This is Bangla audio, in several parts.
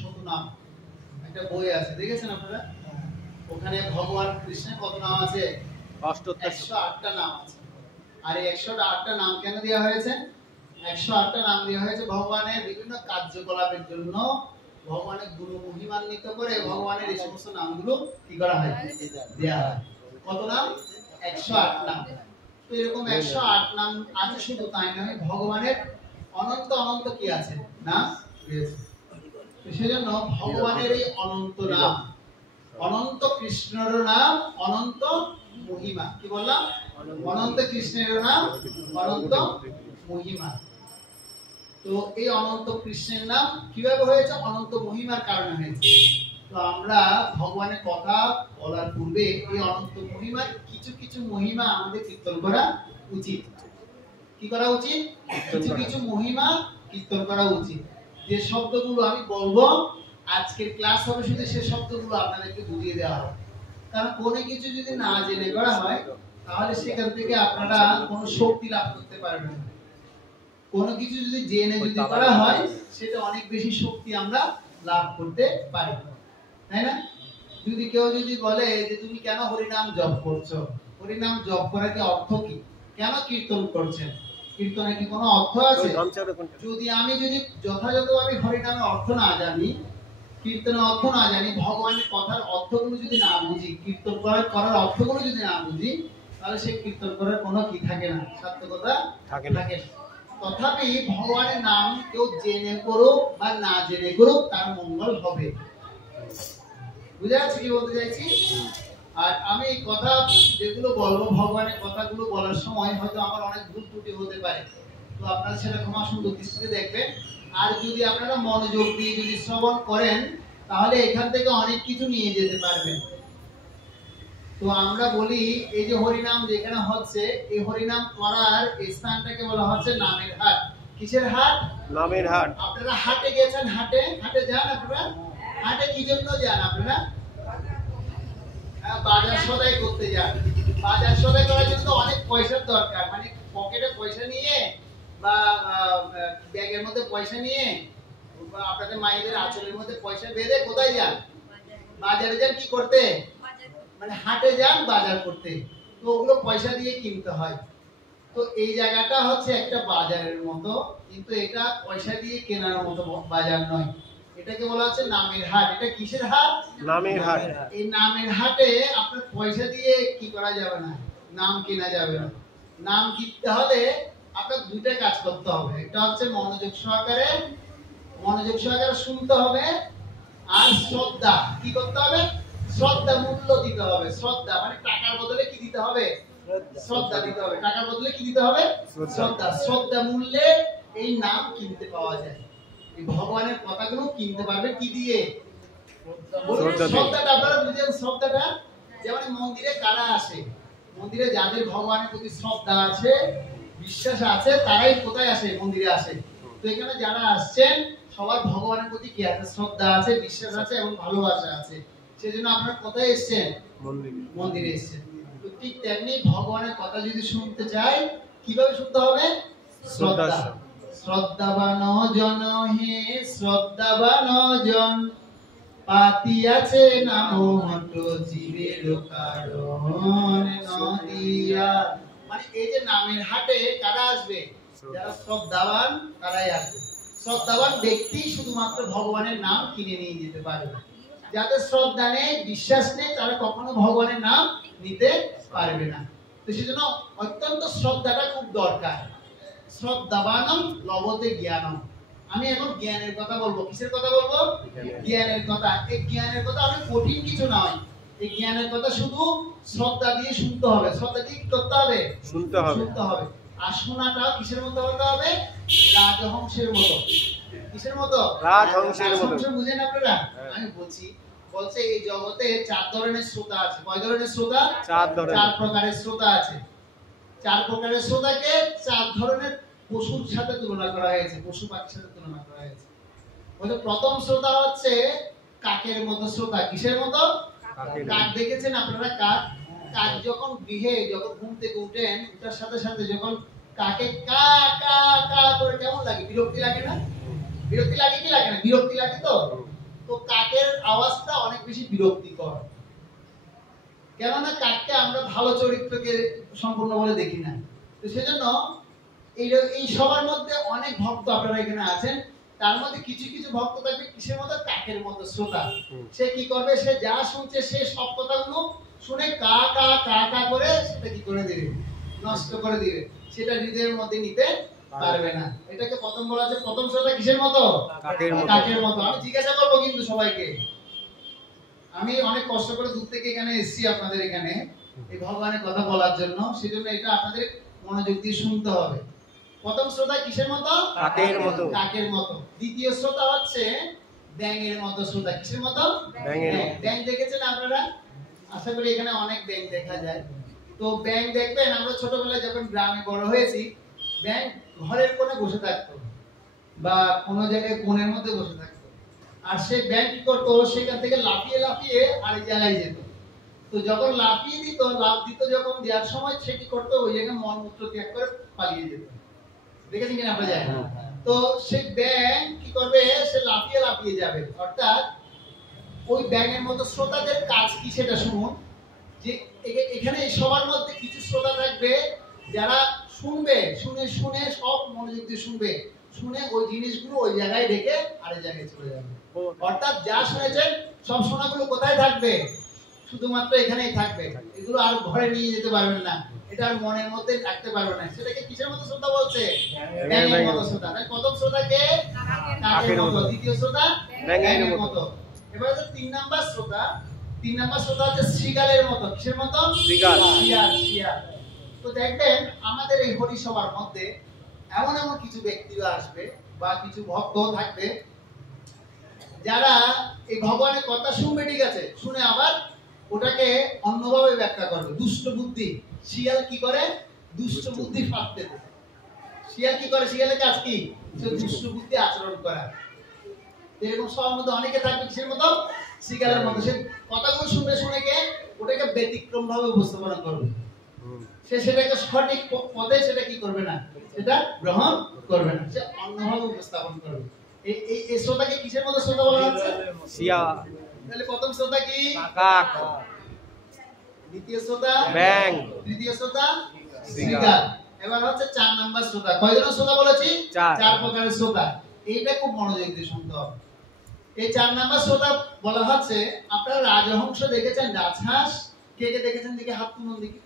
শত নাম একটা বই আছে, দেখেছেন আপনারা? ওখানে ভগবান কৃষ্ণের কত নাম আছে? 108টা নাম আছে। আর এই 108টা নাম কেন দেওয়া হয়েছে? 108টা নাম দেওয়া হয়েছে ভগবানের বিভিন্ন কার্যকলাপের জন্য। ভগবানের গুণ মহিমান্বিত করে ভগবানের এই সমস্ত নামগুলো কি করা হয়? দেওয়া হয়। কত নাম? 108 নাম। তো এরকম 108 নাম আছে, শুধু তাই নয়, ভগবানের অনন্ত অনন্ত কি আছে? নাম রয়েছে। তো সেজন্য ভগবানের এই অনন্ত নাম, অনন্ত কৃষ্ণের নাম অনন্ত মহিমা। কি বললাম? অনন্ত কৃষ্ণের নাম অনন্ত মহিমা। তো এই অনন্ত কৃষ্ণের নাম কিভাবে হয়েছে? অনন্ত মহিমার কারণে হয়েছে। তো আমরা ভগবানের কথা বলার পূর্বে এই অনন্ত মহিমার কিছু কিছু মহিমা আমাদের কীর্তন করা উচিত। কি করা উচিত? কিছু কিছু মহিমা কীর্তন করা উচিত। যে শব্দগুলো আমি বলবো, আজকের ক্লাস হবে শুধু সেই শব্দগুলো আপনাদেরকে বুঝিয়ে দেওয়া হবে। কারণ কোনো কিছু যদি না জেনে করা হয়, তাহলে সেখান থেকে আপনারা কোনো শক্তি লাভ করতে পারবেন না। কোনো কিছু যদি জেনে যদি করা হয়, সেটা অনেক বেশি শক্তি আমরা লাভ করতে পারি, তাই না? যদি কেউ যদি বলে যে তুমি কেন হরিনাম জপ করছো, হরিনাম জপ করার কি অর্থ কি, কেন কীর্তন করছেন, কীর্তনের কি কোনো অর্থ আছে? যদি আমি যথাযথভাবে হরিনামের অর্থ না জানি, কীর্তনের অর্থ না জানি, ভগবানের কথার অর্থগুলো যদি না বুঝি, কীর্তন করার অর্থগুলো যদি না বুঝি, তাহলে সে কীর্তন করার কোনো কি থাকে না, সার্থকতা থাকে না। তথাপি ভগবানের নাম কেউ জেনে করুক বা না জেনে করুক, তার মঙ্গল হবে। বুঝা যাচ্ছে কি বলতে চাইছি? আর আমি কথা যেগুলো বলবো, ভগবানের কথাগুলো বলার সময় হয়তো আমার অনেক ভুল ত্রুটি হতে পারে, তো আপনারা সেটা ক্ষমা সুন্দর দৃষ্টিতে দেখবেন। আর যদি আপনারা মনোযোগ দিয়ে যদি শ্রবণ করেন, তাহলে এখান থেকে অনেক কিছু নিয়ে যেতে পারবেন। তো আমরা বলি এই যে হরিনাম যেখানে হচ্ছে, এই হরিনাম করার স্থানটাকে বলা হচ্ছে নামের হাট। কিসের হাট? নামের হাট। আপনারা হাটে গেছেন, হাটে যান আপনারা? হাটে কি জন্য যান আপনারা? বাজার সদাই করতে যান। বাজার সদাই করার জন্য অনেক পয়সার দরকার, মানে পকেটে পয়সা নিয়ে বা ব্যাগের মধ্যে পয়সা নিয়ে বা আপনাদের মায়েদের আঁচলের মধ্যে পয়সা বেঁধে কোথায় যান? বাজারে যান। কি করতে? মানে হাটে যান বাজার করতে। তো ওগুলো পয়সা দিয়ে কিনতে হয়। তো এই জায়গাটা হচ্ছে একটা বাজারের মতো, কিন্তু এটা পয়সা দিয়ে কেনার মতো বাজার নয়। এটাকে বলা হচ্ছে নামের হাট। এটা কিসের হাট? নামের হাট। এই নামের হাটে আপনার পয়সা দিয়ে কি করা যাবে না, নাম কেনা যাবে না। নাম কিনতে হলে আপনার দুইটা কাজ করতে হবে। একটা হচ্ছে মনোযোগ সহকারে শুনতে হবে, আর শ্রদ্ধা কি করতে হবে? শ্রদ্ধা মূল্য দিতে হবে। শ্রদ্ধা মানে টাকার বদলে কি দিতে হবে? শ্রদ্ধা দিতে হবে। টাকার বদলে কি দিতে হবে? শ্রদ্ধা। শ্রদ্ধা মূল্যে এই নাম কিনতে পাওয়া যায়। এই ভগবানের কথাগুলো কিনতে পারবে কি দিয়ে? শ্রদ্ধাটা। আপনারা বুঝেন শ্রদ্ধাটা? যেমন মন্দিরে কারা আসে, মন্দিরে যাদের ভগবানের প্রতি শ্রদ্ধা আছে, বিশ্বাস আছে, তারাই কোথায় আসে? মন্দিরে আসে। তো এখানে যারা আসছেন সবার ভগবানের প্রতি কি আছে? শ্রদ্ধা আছে, বিশ্বাস আছে এবং ভালোবাসা আছে। সেজন্য আপনারা কোথায় এসেছেন? মন্দিরে এসেছেন। তো ঠিক তেমনি ভগবানের কথা যদি শুনতে চাই, কিভাবে শুনতে হবে? শ্রদ্ধা। শ্রদ্ধাবান জন হে শ্রদ্ধাবান জন, পাতিয়াছে নাম হট জীবের কারণ নদিয়া। মানে এই যে নামের হাটে কারা আসবে? যারা শ্রদ্ধাবান তারাই আসবে। শ্রদ্ধাবান ব্যক্তি শুধুমাত্র ভগবানের নাম কিনে নিয়ে যেতে পারে। যাদের শ্রদ্ধা নেই, বিশ্বাস নেই, তারা কখনো ভগবানের নাম নিতে পারবে না। তো সেজন্য অত্যন্ত শ্রদ্ধাটা খুব দরকার। শ্রদ্ধাবানম লভতে জ্ঞানম। আমি এখন জ্ঞানের কথা বলবো। কিসের কথা বলবো? জ্ঞানের কথা। এই জ্ঞানের কথা অনেক কঠিন কিছু নয়। এই জ্ঞানের কথা শুধু শ্রদ্ধা দিয়ে শুনতে হবে। শ্রদ্ধা দিয়ে কি করতে হবে? শুনতে হবে। আর শোনাটাও কিসের মতো হতে হবে? রাজহংসের মতো। কিসের মতো? রাজহংসের মতো। বুঝেন আপনারা? আমি বলছে এই জগতে 4 ধরনের শ্রোতা আছে। কয় ধরনের শ্রোতা? 4 প্রকারের শ্রোতা আছে। 4 প্রকারের শ্রোতাকে 4 ধরনের পশুর সাথে তুলনা করা হয়েছে, পশু পাখির সাথে তুলনা করা হয়েছে। বলে প্রথম শ্রোতা হচ্ছে কাকের মতো শ্রোতা। কিসের মতো? কাক দেখেছেন আপনারা? কাক যখন ঘুম থেকে উঠেন, ওটার সাথে সাথে যখন কাকে কা কা কা করে কেমন লাগে? বিরক্তি লাগে না? বিরক্তি লাগে কি লাগে না? বিরক্তি লাগে তো। তো কাকের আওয়াজটা অনেক বেশি বিরক্তিকর, কেননা কাককে আমরা ভালো চরিত্রকে সম্পূর্ণ বলে দেখি না। তো সেজন্য এই সবার মধ্যে অনেক ভক্ত আপনারা এখানে আছেন, তার মধ্যে কিছু কিছু ভক্ত থাকবে কিসের মতো, কাকের মতো শ্রোতা। সে কি করবে, সে যা শুনছে সে সব কথাগুলো শুনে কা কা কা কা করে সেটা কি করে দিবে, নষ্ট করে দিবে, সেটা হৃদয়ের মধ্যে নিতে পারবে না। এটাকে প্রথম বলা আছে প্রথম শ্রোতা কিসের মতো, কাকের মতো। আমি জিজ্ঞাসা করবো কিন্তু সবাইকে, আমি অনেক কষ্ট করে দূর থেকে এখানে এসেছি আপনাদের এখানে এই ভগবানের কথা বলার জন্য, সেজন্য এটা আপনাদের মনোযোগ দিয়ে শুনতে হবে। প্রথম শ্রোতা কিসের মতো, কাকের মতো, কাকের মতো। দ্বিতীয় শ্রোতা হচ্ছে ব্যাঙের মতো শ্রোতা। কিসের মতো, ব্যাঙ দেখেছেন আপনারা? আশা করি এখানে অনেক ব্যাঙ দেখা যায়। তো ব্যাঙ দেখবেন, আমরা ছোটবেলায় যখন গ্রামে বড় হয়েছি, ব্যাঙ ঘরের কোণে বসে থাকতো বা কোনো জায়গায় কোণের মধ্যে বসে থাকতো, আর সে ব্যাঙ কি করতো, সেখান থেকে লাফিয়ে লাফিয়ে আরেক জায়গায় যেত। তো যখন লাফিয়ে দিত, লাফ দিত যখন দেওয়ার সময় সে কি করতো, ওই জায়গায় মলমূত্র ত্যাগ করে পালিয়ে যেত। দেখেছেন কিনা আপনারা? যায় তো সে ব্যাঙ কি করবে, সে লাফিয়ে লাফিয়ে যাবে। অর্থাৎ ওই ব্যাঙের মতো শ্রোতাদের কাজ কি সেটা শুনুন। যে এখানে সবার মধ্যে কিছু শ্রোতা থাকবে যারা শুনবে, শুনে শুনে সব মনোযোগ দিয়ে শুনবে, শুনে ওই জিনিসগুলো ওই জায়গায় রেখে আরেক জায়গায় চলে যাবে। অর্থাৎ যা শুনেছেন সব শোনাগুলো কোথায় থাকবে, শুধুমাত্র এখানেই থাকবে, এগুলো আর ঘরে নিয়ে যেতে পারবেন না, এটা আর মনের মধ্যে রাখতে পারবে না। সেটাকে কিসের মতো শ্রোতা বলছে, ব্যাঙের মতো শ্রোতা। তাই প্রথম শ্রোতাকে কাকের মতো, দ্বিতীয় শ্রোতা ব্যাঙের মতো। এবার হচ্ছে 3 নাম্বার শ্রোতা। 3 নাম্বার শ্রোতা হচ্ছে শৃগালের মতো। কিসের মতো, শৃগাল, শিয়াল। তো দেখবেন আমাদের এই হরি সভার মধ্যে এমন এমন কিছু ব্যক্তিরা আসবে বা কিছু ভক্ত থাকবে যারা এই ভগবানের কথা শুনবে, ঠিক আছে, শুনে আবার ওটাকে অন্যভাবে ব্যাখ্যা করবে। দুষ্ট বুদ্ধি, শিয়াল কি করে, দুষ্ট বুদ্ধি ফাঁদতে দেয়। শিয়াল কি করে, শিয়ালের কাজ কি, সে দুষ্ট বুদ্ধি আচরণ করা। এরকম সবার মধ্যে অনেকে থাকবে কিসের মতো, শিয়ালের মতো। সে কথাগুলো শুনবে, শুনে কে ওটাকে ব্যতিক্রম ভাবে উপস্থাপনা করবে। সে সেটাকে সঠিক পথে সেটা কি করবে না, সেটা গ্রহণ করবে না, সে অন্যভাবে উপস্থাপন করবে। এই শ্রোতাকে কিসের মতো শ্রোতা বলা হচ্ছে, শিয়াল। তাহলে প্রথম শ্রোতা কি, কাক, দ্বিতীয় শ্রোতা ব্যাঙ, তৃতীয় শ্রোতা শৃগাল। এবার হচ্ছে 4 নাম্বার শ্রোতা। কয়জন শ্রোতা বলেছি, 4 প্রকারের শ্রোতা। এইটা খুব মনোযোগ দিয়ে শুনতে হবে। এই 4 নাম্বার শ্রোতা বলা হচ্ছে, আপনারা রাজহংস দেখেছেন, রাজহাঁস? কে কে দেখেছেন দেখে হাত তুলুন দেখি।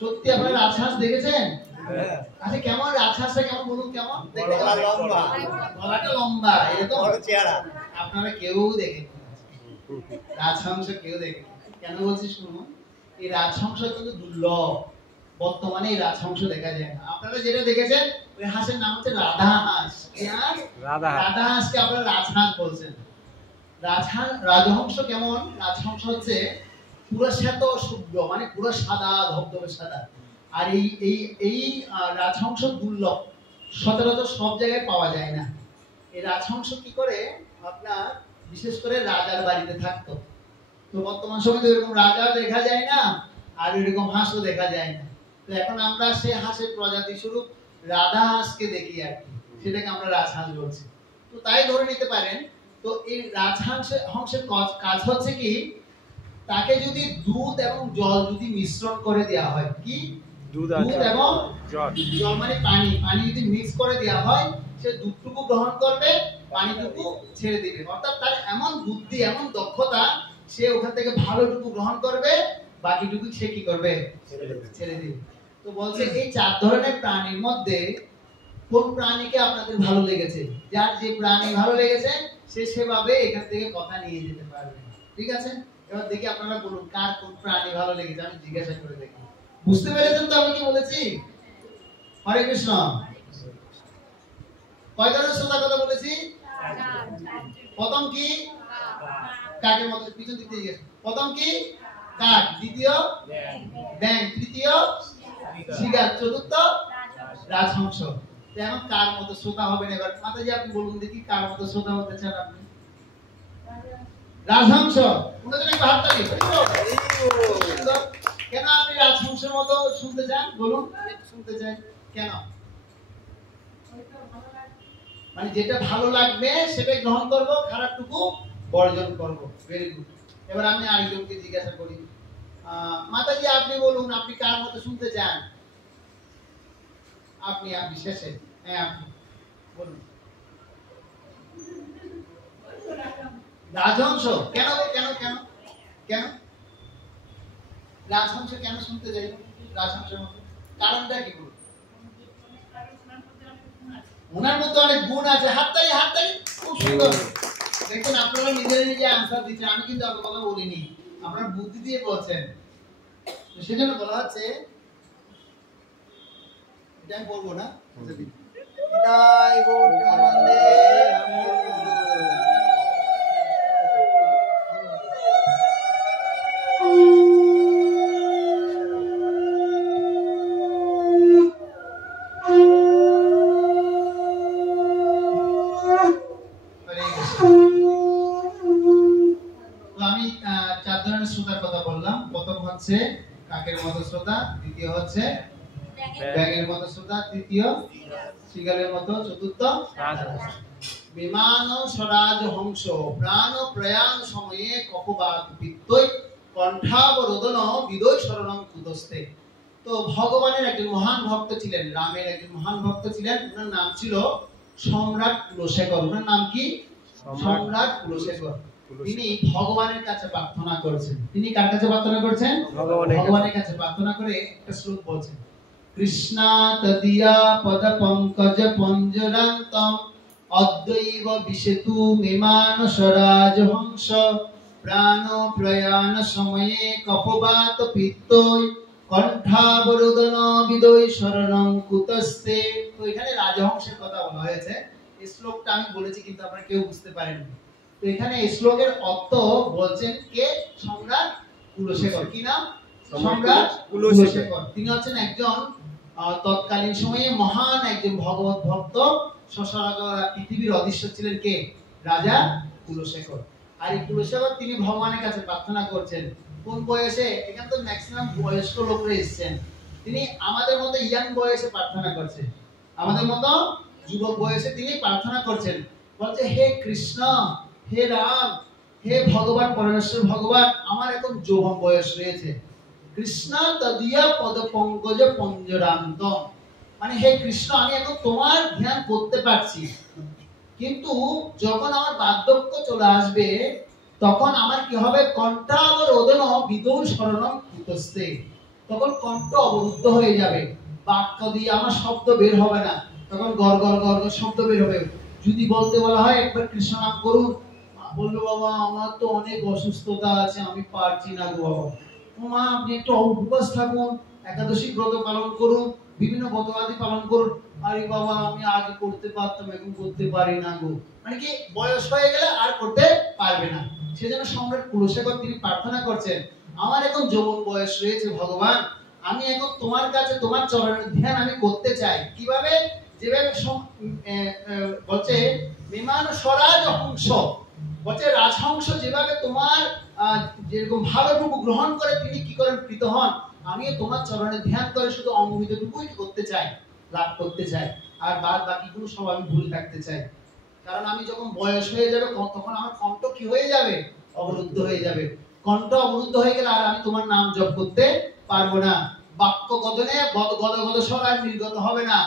সত্যি আপনারা রাজহাঁস দেখেছেন? আচ্ছা, কেমন রাজহাঁসটা কেমন বলুন, কেমন দেখতে? লম্বা, গলাটা লম্বা, এরকম বড় চেহারা। আপনারা কেউ দেখেন রাজহংস, কেউ দেখেন? কেন বলছি শুনুন, এই রাজহংস কিন্তু দুর্লভ, বর্তমানে এই রাজহংস দেখা যায় না। আপনারা যেটা দেখেছেন ওই হাঁসের নাম হচ্ছে রাধা হাঁস। রাধা হাঁসকে আপনারা রাজহাঁস বলছেন। রাজহংস কেমন? রাজহংস হচ্ছে পুরো শ্বেত শুভ্র, মানে পুরো সাদা, ধবধবে সাদা। আর এই রাজহংস দুর্লভ, সচরাচর সব জায়গায় পাওয়া যায় না। এই রাজহংস কি করে, আপনার বিশেষ করে রাজার বাড়িতে থাকতো। তো বর্তমান সময়ে এরকম রাজা দেখা যায় না, আর এরকম হাঁসও দেখা যায় না। তো এখন আমরা সেই হাঁসের প্রজাতি স্বরূপ রাধা হাঁসকে দেখি আর কি, সেটাকে আমরা রাজহাঁস বলছি। তো তাই ধরে নিতে পারেন। তো এই রাজহংসের কাজ হচ্ছে কি, তাকে যদি দুধ এবং জল যদি মিশ্রণ করে দেওয়া হয়, কি দুধ এবং জল মানে পানি যদি মিক্স করে দেওয়া হয়, সে দুধটুকু গ্রহণ করবে, পানিটুকু ছেড়ে দিবে। অর্থাৎ তার এমন বুদ্ধি, এমন দক্ষতা, সে ওখান থেকে ভালোটুকু গ্রহণ করবে, বাকিটুকু সে কি করবে, ছেড়ে দিবে। তো বলছে এই 4 ধরনের প্রাণীর মধ্যে কোন প্রাণীকে আপনাদের ভালো লেগেছে? যার যে প্রাণী ভালো লেগেছে সে সেভাবে এখান থেকে কথা নিয়ে যেতে পারবে, ঠিক আছে? এবার দেখি আপনারা বলুন কার কোন প্রাণী ভালো লেগেছে, আমি জিজ্ঞাসা করে দেখি। বুঝতে পেরেছেন তো আমি কি বলেছি? হরে কৃষ্ণ। কয় ধরনের শ্রোতার কথা বলেছি? প্রথম কি, কাকের মতো, পিছন দিক থেকে প্রথম কি, কাক, দ্বিতীয় ব্যাঙ, তৃতীয় শৃগাল, চতুর্থ রাজহংস। এখন কার মতো শ্রোতা হবেন? এবার মাতাজি আপনি বলুন দেখি কার মতো শ্রোতা হতে চান আপনি? রাজহংস। হাততালি। কেন আপনি রাজহংসের মতো শুনতে চান? বলুন, শুনতে চাই কেন? মানে যেটা ভালো লাগবে সেটাই গ্রহণ করব, খারাপটুকু বর্জন করব। Very good. এবার আমি আরেকজনকে জিজ্ঞাসা করি, মাতাজি আপনি বলুন, আপনি কার মতো শুনতে চান? আপনি শেষে, হ্যাঁ আপনি বলুন। রাজহংস? কেন কেন কেন কেন রাজহংস কেন শুনতে যাই? রাজহংসের মতো কারণটা কি বলুন? ওনার মধ্যে অনেক গুণ আছে। হাততালি হাততালি, খুব সুন্দর। দেখুন আপনারা নিজেরা নিজে আনসার দিচ্ছেন, আমি কিন্তু আপনার কথা বলিনি, আপনারা বুদ্ধি দিয়ে বলছেন। তো সেজন্য বলা হচ্ছে, এটা আমি বলবো না, এটাই গৌর আনন্দে কাকের মতো শ্রোতা, দ্বিতীয় হচ্ছে ব্যাঙের মতো শ্রোতা, তৃতীয় শিগালের মতো, চতুর্থ বিমান স্বরাজ হংস প্রাণ প্রয়াণ সময়ে কপবাত পিত্তই কণ্ঠাবরোদন বিদয় শরণং কুতস্তে। তো ভগবানের একজন মহান ভক্ত ছিলেন, রামের একজন মহান ভক্ত ছিলেন, ওনার নাম ছিল সম্রাট কুলশেখর। ওনার নাম কি? সম্রাট কুলশেখর। তিনি ভগবানের কাছে প্রার্থনা করেছেন। তিনি কার কাছে প্রার্থনা করেছেন? ভগবানের কাছে প্রার্থনা করে একটা শ্লোক বলছেন, কৃষ্ণা তদিয়া পদ পঙ্কজ পঞ্জরান্তম অদ্বৈব বিশেতু বিমান স্বরাজ হংস প্রাণ প্রয়াণ সময়ে কপবাত পিত্তই কণ্ঠাবরোদন বিদয় শরণং কুতস্তে। তো এখানে রাজহংসের কথা বলা হয়েছে। এই শ্লোকটা আমি বলেছি কিন্তু আপনারা কেউ বুঝতে পারেননি। তো এখানে এই শ্লোকের অর্থ বলছেন কে? সম্রাট কুলশেখর। কি নাম? সম্রাট কুলশেখর। তিনি হচ্ছেন একজন তৎকালীন সময়ে মহান একজন ভগবত ভক্ত। পৃথিবীর অধীশ্বর ছিলেন কে? রাজা কুলশেখর। আর এই কুলশেখর তিনি ভগবানের কাছে প্রার্থনা করছেন। কোন বয়সে? এখানে তো ম্যাক্সিমাম বয়স্ক লোকরা এসেছেন। তিনি আমাদের মতো ইয়াং বয়সে প্রার্থনা করছেন, আমাদের মতো যুবক বয়সে তিনি প্রার্থনা করছেন। বলছে, হে কৃষ্ণ, হে রাম, হে ভগবান পরমেশ্বর ভগবান, আমার এখন যৌবন বয়স রয়েছে। কৃষ্ণ তদিয়া পদ পঙ্কজ পঞ্জরান্ত, মানে হে কৃষ্ণ, আমি এখন তোমার ধ্যান করতে পারছি, কিন্তু যখন আমার বার্ধক্য চলে আসবে তখন আমার কি হবে? কণ্ঠাবরোদন বিদয় শরণং কুতস্তে, তখন কণ্ঠ অবরুদ্ধ হয়ে যাবে, বাক্য দিয়ে আমার শব্দ বের হবে না, তখন গড় গড় গড় গড় শব্দ বের হবে। যদি বলতে বলা হয় একবার কৃষ্ণ নাম করুন, বললো বাবা আমার তো অনেক অসুস্থতা আছে, আমি পারছি না গো বাবা। মা আপনি একটু উপবাস থাকুন, একাদশী ব্রত পালন করুন, বিভিন্ন ব্রত আদি পালন করুন। আরে বাবা আমি আগে করতে পারতাম, এখন করতে পারি না গো। মানে কি, বয়স হয়ে গেলে আর করতে পারবে না। সেজন্য সম্রাট কুলশেখর তিনি প্রার্থনা করছেন, আমার এখন যৌবন বয়স রয়েছে ভগবান, আমি এখন তোমার কাছে তোমার চরণের ধ্যান আমি করতে চাই। কিভাবে? যেভাবে বলছে বিমান স্বরাজ হংস, বলছে রাজহংস যেভাবে তোমার যেরকম ভালোটুকু গ্রহণ করে তিনি কি করেন? প্রীত হন। আমি তোমার চরণে ধ্যান করে শুধু অমৃতটুকুই করতে চাই, লাভ করতে চাই, আর বাদ বাকিগুলো সব আমি ভুলে থাকতে চাই। কারণ আমি যখন বয়স হয়ে যাবে তখন আমার কণ্ঠ কি হয়ে যাবে? অবরুদ্ধ হয়ে যাবে। কণ্ঠ অবরুদ্ধ হয়ে গেলে আর আমি তোমার নাম জপ করতে পারবো না, বাক্য গদনে গদ গদ স্বর আর নির্গত হবে না,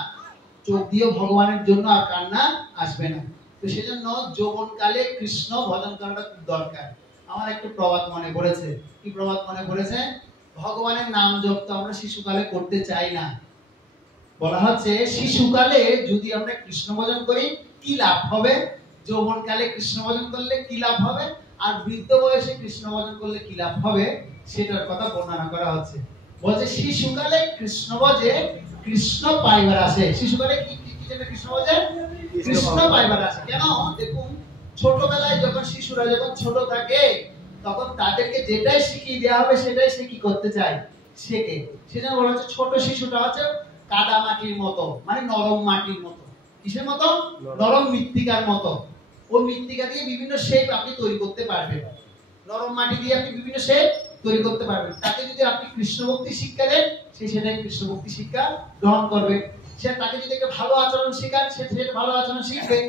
চোখ দিয়ে ভগবানের জন্য আর কান্না আসবে না। তো সেজন্য যৌবনকালে কৃষ্ণ ভজন করাটা খুব দরকার। আমার একটু প্রবাদ মনে পড়েছে। কি প্রবাদ মনে পড়েছে? ভগবানের নাম জপ তো আমরা শিশুকালে করতে চাই না। বলা হচ্ছে শিশুকালে যদি আমরা কৃষ্ণ ভজন করি কি লাভ হবে, যৌবনকালে কৃষ্ণ ভজন করলে কি লাভ হবে, আর বৃদ্ধ বয়সে কৃষ্ণ ভজন করলে কি লাভ হবে, সেটার কথা বর্ণনা করা হচ্ছে। বলছে শিশুকালে কৃষ্ণ ভজে কৃষ্ণ পাইবার আসে। শিশুকালে কি জন্য কৃষ্ণ ভজে? কৃষ্ণ পাইবার আসে। কেন? দেখুন ছোটবেলায় যখন শিশুরা যখন ছোট থাকে তখন তাদেরকে যেটাই শিখিয়ে দেওয়া হবে সেটাই সে কি করতে চায়? শেখে। সেজন্য বলা হচ্ছে ছোট শিশুটা হচ্ছে কাদা মাটির মতো, মানে নরম মাটির মতো। কিসের মতো? নরম মৃত্তিকার মতো। ওই মৃত্তিকা দিয়ে বিভিন্ন শেপ আপনি তৈরি করতে পারবেন, নরম মাটি দিয়ে আপনি বিভিন্ন শেপ তৈরি করতে পারবেন। তাকে যদি আপনি কৃষ্ণ ভক্তি শিক্ষা দেন, সে সেটাই কৃষ্ণ ভক্তি শিক্ষা গ্রহণ করবে। সে তাকে যদি একটা ভালো আচরণ শেখান, সে ভালো আচরণ শিখবে।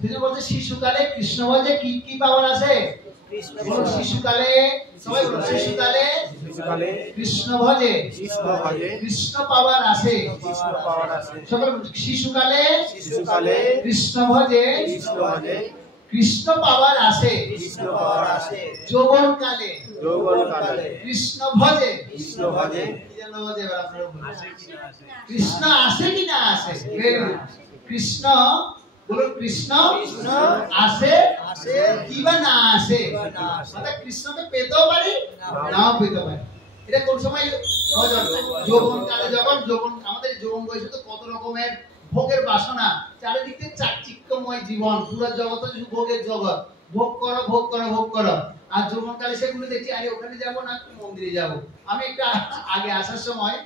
সেজন্য বলছে শিশুকালে কৃষ্ণ ভজে কি কি পাওয়ার আছে? শিশুকালে, সবাই বলো, শিশুকালে কৃষ্ণ ভজে কৃষ্ণ পাওয়ার আছে। সকলে শিশুকালে কৃষ্ণ ভজে কৃষ্ণ পাওয়ার আছে। যৌবনকালে কৃষ্ণ ভজে কৃষ্ণ আসে কি না আসে? কৃষ্ণ বলুন, কৃষ্ণ আসে কি বা না আসে? অর্থাৎ কৃষ্ণকে পেতেও পারি, নাও পেতে পারি। এটা কোন সময়? যৌবনকালে। যখন আমাদের যৌবন বয়সে তো কত রকমের ভোগের বাসনা, চারিদিকে চাকচিক্যময় জীবন, পুরো জগৎ ভোগের জগৎ, ভোগ করো ভোগ করো ভোগ করো। আর যৌবনকালে সেগুলো দেখছি, আরে ওখানে যাবো না মন্দিরে যাব। আমি একটা আগে আসার সময়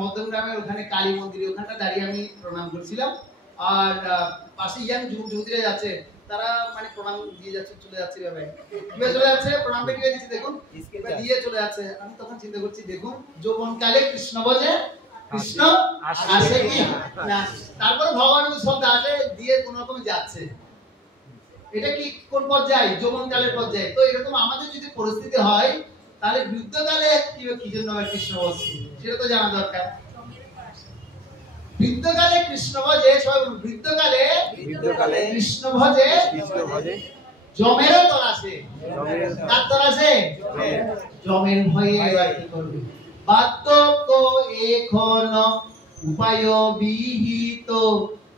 মধ্যমগ্রামের ওখানে কালী মন্দিরে ওখানটা দাঁড়িয়ে আমি প্রণাম করছিলাম। আর পাশে ইয়াং যুবতীরা যাচ্ছে, তারা মানে প্রণাম দিয়ে যাচ্ছে, চলে যাচ্ছে ভাবে কিভাবে চলে যাচ্ছে, প্রণামটা কিভাবে দিচ্ছে দেখুন, দিয়ে চলে যাচ্ছে। আমি তখন চিন্তা করছি, দেখুন যৌবনকালে কৃষ্ণ বলে কৃষ্ণ আসে কি না, তারপর ভগবানের শব্দ আছে দিয়ে কোন রকমে যাচ্ছে। এটা কি কোন পর্যায়ে? যৌবনকালের পর্যায়ে। তো এরকম আমাদের যদি পরিস্থিতি হয়, তাহলে বৃদ্ধকালে কি জন্য কৃষ্ণ বলছি সেটা তো জানা দরকার। বৃদ্ধকালে কৃষ্ণ ভজে, সবাই বৃদ্ধকালে কৃষ্ণ ভজে জমেরও তর আছে। কার তর আছে? জমের ভয়ে এবার কি করবে? বার্ধক্য এখন উপায় বিহিত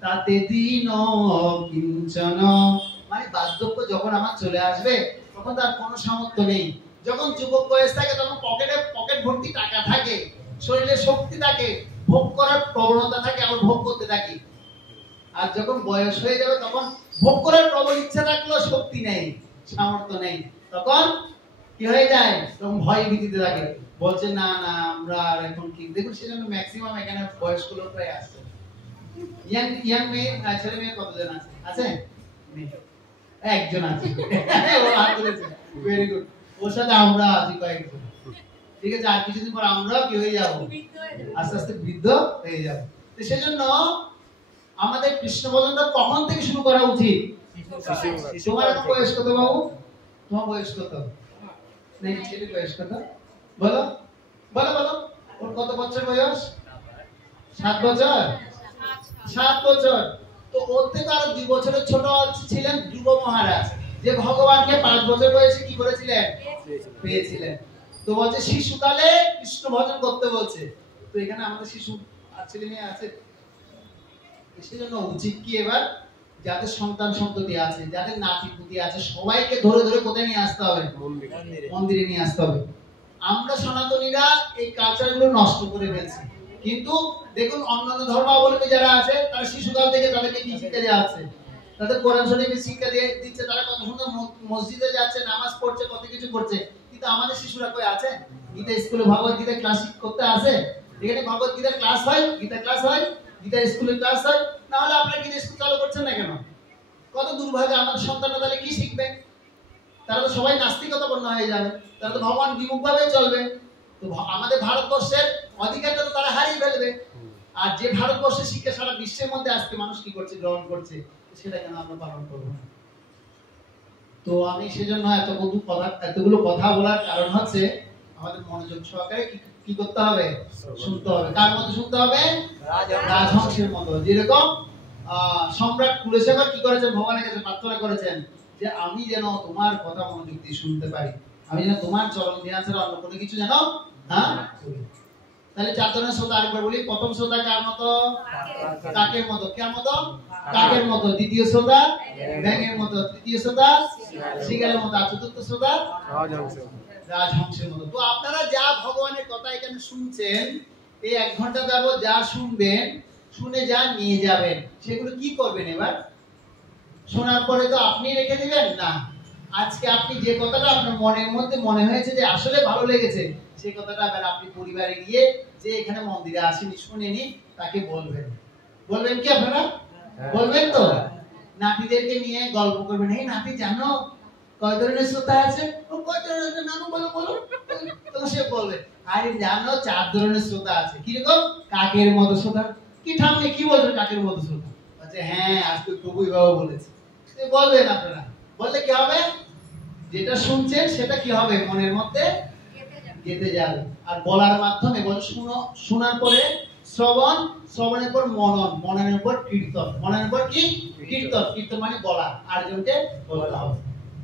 তাতে দিন কিঞ্চন। মানে বার্ধক্য যখন আমার চলে আসবে, তখন তার কোনো সামর্থ্য নেই। যখন যুবক বয়স থাকে, তখন পকেট ভর্তি টাকা থাকে, শরীরে শক্তি থাকে, ভোগ করার প্রবণতা থাকে, আবার ভোগ করতে থাকি। আর যখন বয়স হয়ে যাবে, তখন ভোগ করার প্রবল ইচ্ছা থাকলেও শক্তি নেই, সামর্থ্য নেই। তখন কি হয়ে যায়? তখন ভয় ভীতিতে থাকে, বলছে না না আমরা আর এখন কি। দেখুন, সেজন্য ম্যাক্সিমাম এখানে বয়স্ক লোকরাই আসছে। ইয়াং মেয়ে, ছেলে মেয়ে কতজন আছে? আছে? একজন আছে। Very good. ওর সাথে আমরা আছি কয়েকজন। ঠিক আছে, আর কিছুদিন পর আমরাও কি হয়ে যাব? আস্তে আস্তে বৃদ্ধ হয়ে যাব। তো সেজন্য আমাদের কৃষ্ণ ভজনটা কখন থেকে শুরু করা উচিত? তোমার এখন বয়স কত বাবু? তোমার বয়স কত? নেই, ছেলে বয়স কত? বলো বলো বলো। ওর কত বছর বয়স? 7 বছর। 7 বছর। তো ওর থেকে আরো 2 বছরের ছোট ছিলেন ধ্রুব মহারাজ, যে ভগবানকে 5 বছর বয়সে কি করেছিলেন? পেয়েছিলেন। তো বলছে শিশুকালে কৃষ্ণ ভজন করতে বলছে। তো এখানে আমাদের শিশু ছেলে মেয়ে আছে, সেজন্য উচিত কি এবার যাদের সন্তান সন্ততি আছে, যাদের নাতি পুতি আছে, সবাইকে ধরে ধরে কোথায় নিয়ে আসতে হবে? মন্দিরে নিয়ে আসতে হবে। আমরা সনাতনীরা এই কালচারগুলো নষ্ট করে ফেলছি। কিন্তু দেখুন অন্যান্য ধর্মাবলম্বী যারা আছে, তারা শিশুকাল থেকে তাদেরকে কি শিক্ষা দেওয়া আছে? তাদের কোরআন শরীফের শিক্ষা দিয়ে দিচ্ছে, তারা কত সুন্দর মসজিদে যাচ্ছে, নামাজ পড়ছে, কত কিছু করছে। কিন্তু আমাদের শিশুরা কই আছে? গীতা স্কুলে ভগবত গীতা ক্লাস করতে আসে? এখানে ভগবত গীতার ক্লাস হয়, গীতা ক্লাস হয়, গীতা স্কুলের ক্লাস হয়। না হলে আপনারা গীতা স্কুল চালু করছেন না কেন? কত দুর্ভাগ্য। আমাদের সন্তানরা তাহলে কি শিখবে? তারা তো সবাই নাস্তিকতাপন্ন হয়ে যাবে, তারা তো ভগবান বিমুখ ভাবে চলবে। তো আমাদের ভারতবর্ষের অধিকারটা তো তারা হারিয়ে ফেলবে। আর যে ভারতবর্ষের শিক্ষা সারা বিশ্বের মধ্যে আজকে মানুষ কি করছে? গ্রহণ করছে। সেটা কেন আমরা পালন করব না? তো আমি সেজন্য এতগুলো কথা বলার কারণ হচ্ছে, আমাদের মনোযোগ সহকারে কি করতে হবে? শুনতে হবে। কার মতো শুনতে হবে? রাজহংসের মতো। যেরকম সম্রাট কুলশেখর কি করেছেন? ভগবানের কাছে প্রার্থনা করেছেন যে আমি যেন তোমার কথা মনোযোগ দিয়ে শুনতে পারি, আমি যেন তোমার চরণ ধ্যান ছাড়া অন্য কোনো কিছু যেন না করি। তাহলে 4 ধরনের শ্রোতা আরেকবার বলি। প্রথম শ্রোতা কার মতো? কাকের মতো। কার মতো? কাকের মতো। দ্বিতীয় শ্রোতা ব্যাঙের মতো। তৃতীয় শ্রোতা শিকারের মতো। আর চতুর্থ শ্রোতা রাজহংসের মতো। তো আপনারা যা ভগবানের কথা এখানে শুনছেন, এই 1 ঘন্টা যাবত যা শুনবেন, শুনে যা নিয়ে যাবেন, সেগুলো কি করবেন? এবার শোনার পরে তো আপনি রেখে দিবেন না। আজকে আপনি যে কথাটা আপনার মনের মধ্যে মনে হয়েছে যে আসলে ভালো লেগেছে, সেই কথাটা আবার আপনি পরিবারে গিয়ে যে এখানে মন্দিরে আসেনি, শুনেনি, তাকে বলবেন। বলবেন কি আপনারা? বলবেন তো? নাতিদেরকে নিয়ে গল্প করবেন, এই নাতি জানো কয় ধরনের শ্রোতা আছে? ও কয় ধরনের? নানু বলো বলো। তো সে বলবে, আরে জানো 4 ধরনের শ্রোতা আছে। কিরকম? কাকের মতো শ্রোতা। কি ঠাম্মি কি বলছো কাকের মতো শুনতে? বলছে হ্যাঁ আজকে প্রভুই বাবা বলেছে। বলবেন আপনারা, বললে কি হবে? যেটা শুনছেন সেটা কি হবে? মনের মধ্যে গেঁথে যাবে। আর বলার মাধ্যমে বলে শোনার পরে শ্রবণ, শ্রবণের পর মনন, মননের পর কীর্তন, মননের পর কি কীর্তন, কীর্তন মানে বলা, আরেকজনকে বলতে হবে।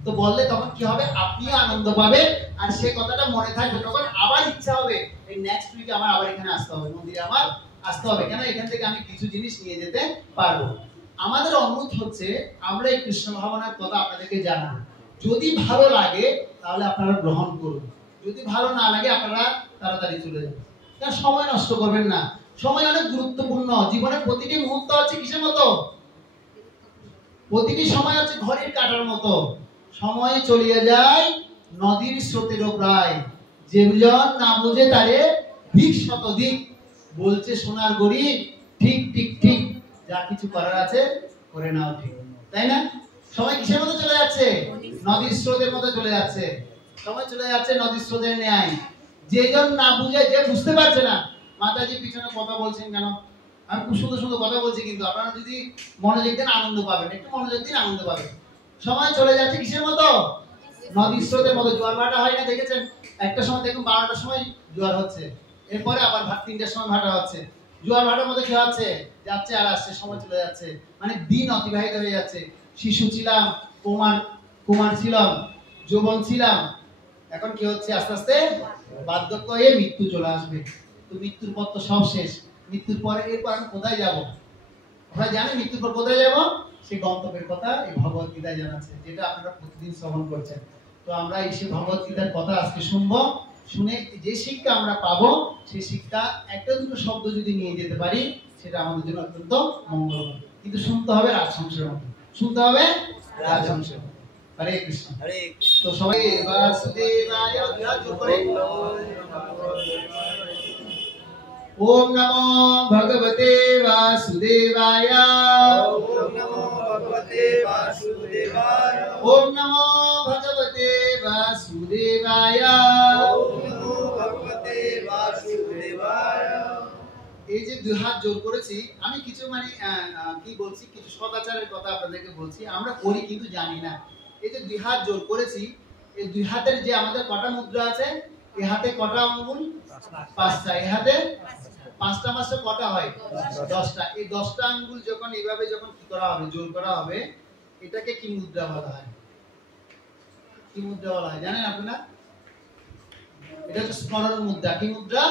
তো বললে তখন কি হবে? আপনিও আনন্দ পাবেন আর সে কথাটা মনে থাকবে। তখন আবার ইচ্ছা হবে এই নেক্সট উইকে আমার আবার এখানে আসতে হবে, মন্দিরে আমার আসতে হবে, কেন এখান থেকে আমি কিছু জিনিস নিয়ে যেতে পারবো। আমাদের অনুরোধ হচ্ছে আমরা এই কৃষ্ণ ভাবনার কথা আপনাদেরকে জানাবো। যদি ভালো লাগে তাহলে আপনারা গ্রহণ করুন, যদি ভালো না লাগে আপনারা তাড়াতাড়ি চলে যাবেন। কারণ সময় নষ্ট করবেন না, সময় অনেক গুরুত্বপূর্ণ। জীবনের প্রতিটি মুহূর্ত হচ্ছে কিসের মতো? প্রতিটি সময় হচ্ছে ঘড়ির কাঁটার মতো। সময় চলিয়ে যায় নদীর স্রোতেরও প্রায়, যেজন না বুঝে তারে দিক শতদিক, বলছে সোনার গড়ি ঠিক ঠিক ঠিক, যা কিছু করার আছে করে নাও ঠিক। তাই না? সময় কিসের মতো চলে যাচ্ছে? নদীর স্রোতের মতো চলে যাচ্ছে। সময় চলে যাচ্ছে নদীর স্রোতের ন্যায়। যেজন না বুঝে, যে বুঝতে পারছে না, মাতাজি পিছনে কথা বলছেন কেন? আমি খুব সুন্দর সুন্দর কথা বলছি, কিন্তু আপনারা যদি মনোযোগ দেন আনন্দ পাবেন, একটু মনোযোগ দিন আনন্দ পাবেন। সময় চলে যাচ্ছে কিসের মতো? নদীর স্রোতের মতো। জোয়ার ভাটা হয় না দেখেছেন? একটা সময় দেখুন 12টার সময় জোয়ার হচ্ছে, এরপরে আবার 3টার সময় ভাটা হচ্ছে। জোয়ার ভাটার মধ্যে কি হচ্ছে? যাচ্ছে আর আসছে, সময় চলে যাচ্ছে, মানে দিন অতিবাহিত হয়ে যাচ্ছে। শিশু ছিলাম, কুমার ছিলাম, যৌবন ছিলাম, এখন কি হচ্ছে? আস্তে আস্তে বার্ধক্য হয়ে মৃত্যু চলে আসবে। তো মৃত্যুর পর তো সব শেষ। মৃত্যুর পরে এরপর আমি কোথায় যাব? আপনারা জানেন মৃত্যুর পর কোথায় যাব? সেই গন্তব্যের কথা এই ভগবত গীতায় জানাচ্ছে, যেটা আপনারা প্রতিদিন শ্রবণ করছেন। তো আমরা এই সেই ভগবত গীতার কথা আজকে শুনবো। শুনে যে শিক্ষা আমরা পাবো, সেই শিক্ষা একটা দুটো শব্দ যদি নিয়ে যেতে পারি, সেটা আমাদের জন্য অত্যন্ত মঙ্গলময়। কিন্তু শুনতে হবে রাজহংসের মতো, শুনতে হবে রাজহংসের মতো। হরে কৃষ্ণ। হরে তো সবাই বাসুদেবায় অধ্যাত্ম করে ওম নমো ভগবতে বাসুদেবায়। ওম নমো ভগবতে বাসুদেবায়। ওম নমো ভগবতে বাসুদেবায়। ওম নমো ভগবতে বাসুদেবায়। এই যে দুই হাত জোর করেছি, আমি কিছু মানে কি বলছি, কিছু সদাচারের কথা আপনাদেরকে বলছি। আমরা করি কিন্তু জানি না। এই যে দুই হাত জোর করেছি, এই দুই হাতের যে আমাদের কটা মুদ্রা আছে? এই হাতে কটা আঙ্গুল? 5টা। এই হাতে 5টা 5টা কটা হয়? 10টা। এই 10টা আঙ্গুল যখন এইভাবে যখন কি করা হবে, জোর করা হবে, এটাকে কি মুদ্রা বলা হয়? কি মুদ্রা বলা হয় জানেন আপনারা? এটা হচ্ছে স্মরণ মুদ্রা। কি মুদ্রা?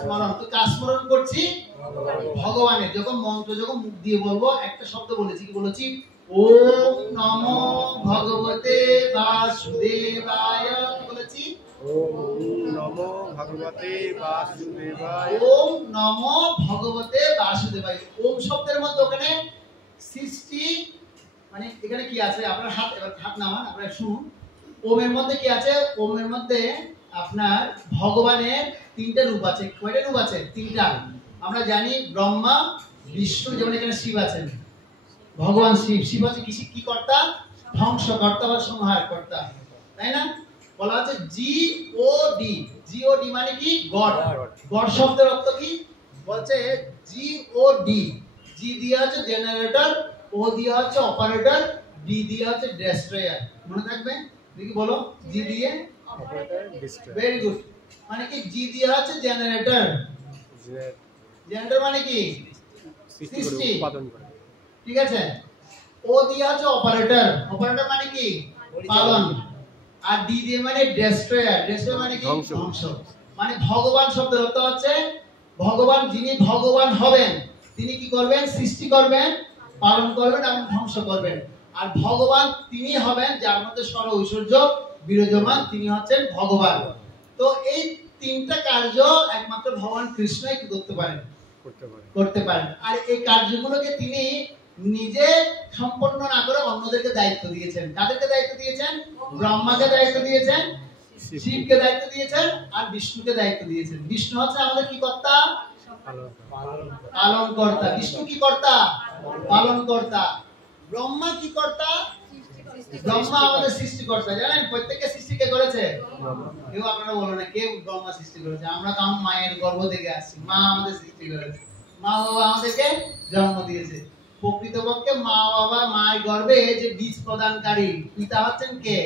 স্মরণ। তো কার স্মরণ করছি? ভগবানের। যখন মন্ত্র যখন মুখ দিয়ে বলবো, একটা শব্দ বলেছি, কি বলেছি? ওম নমো ভগবতে বাসুদেবায় বলেছি। ওম নমো ভগবতে বাসুদেবায়। ওম নমো ভগবতে বাসুদেবায়। ওম শব্দের মধ্যে ওখানে সৃষ্টি, মানে এখানে কি আছে? আপনার হাত, এবার হাত নামান, আপনারা শুনুন। ওমের মধ্যে কি আছে? ওমের মধ্যে আপনার ভগবানের 3টা রূপ আছে। কয়টা রূপ আছে? 3টা। আমরা জানি ব্রহ্মা, বিষ্ণু, যেমন এখানে শিব আছেন, ভগবান শিব। শিব হচ্ছে কি কর্তা? ধ্বংসকর্তা বা সংহার কর্তা, তাই না? বলা হচ্ছে জি ও ডি। জি ও ডি মানে কি? গড। গড শব্দের অর্থ কি? বলছে জি ও ডি। জি দিয়ে হচ্ছে জেনারেটর, ও দিয়ে হচ্ছে অপারেটর, ডি দিয়ে হচ্ছে ডেস্ট্রয়ার। মনে থাকবে? দেখি বলো। জি দিয়ে অপারেটর, ডিস্ট্রয়ার। Very good. মানে কি? জি দিয়ে হচ্ছে জেনারেটর। জেনারেটর মানে কি? সৃষ্টি, উৎপাদন করে। ঠিক আছে। ও দিয়ে হচ্ছে অপারেটর। অপারেটর মানে কি? পালন। আর ডি দিয়ে মানে ডেস্ট্রয়ার। ডেস্ট্রয়ার মানে কি? ধ্বংস। মানে ভগবান শব্দের অর্থ হচ্ছে ভগবান, যিনি ভগবান হবেন, তিনি কি করবেন? সৃষ্টি করবেন, পালন করবেন এবং ধ্বংস করবেন। আর ভগবান তিনি হবেন যার মধ্যে সর্ব ঐশ্বর্য বিরাজমান, তিনি হচ্ছেন ভগবান। তো এই 3টা কার্য একমাত্র ভগবান কৃষ্ণই কি করতে পারেন। আর এই কার্যগুলোকে তিনি নিজে সম্পন্ন না করে অন্যদেরকে দায়িত্ব দিয়েছেন। কাদেরকে দায়িত্ব দিয়েছেন? ব্রহ্মাকে দায়িত্ব দিয়েছেন, শিবকে দায়িত্ব দিয়েছেন, আর বিষ্ণুকে দায়িত্ব দিয়েছেন। বিষ্ণু হচ্ছে আমাদের কি কর্তা? পালন কর্তা। বিষ্ণু কি কর্তা? পালন কর্তা। ব্রহ্মা কি কর্তা? ব্রহ্মা আমাদের সৃষ্টিকর্তা। জানেন প্রত্যেককে সৃষ্টি কে করেছে? কেউ আপনারা বলো না কে ব্রহ্মা সৃষ্টি করেছে? আমরা তো মায়ের গর্ভ থেকে আসছি, মা আমাদের সৃষ্টি করেছে। মা বাবা আমাদেরকে জন্ম দিয়েছে। প্রকৃতপক্ষে মা বাবা মায়ের গর্ভে যে বীজ প্রদানকারী পিতা হচ্ছেন কে?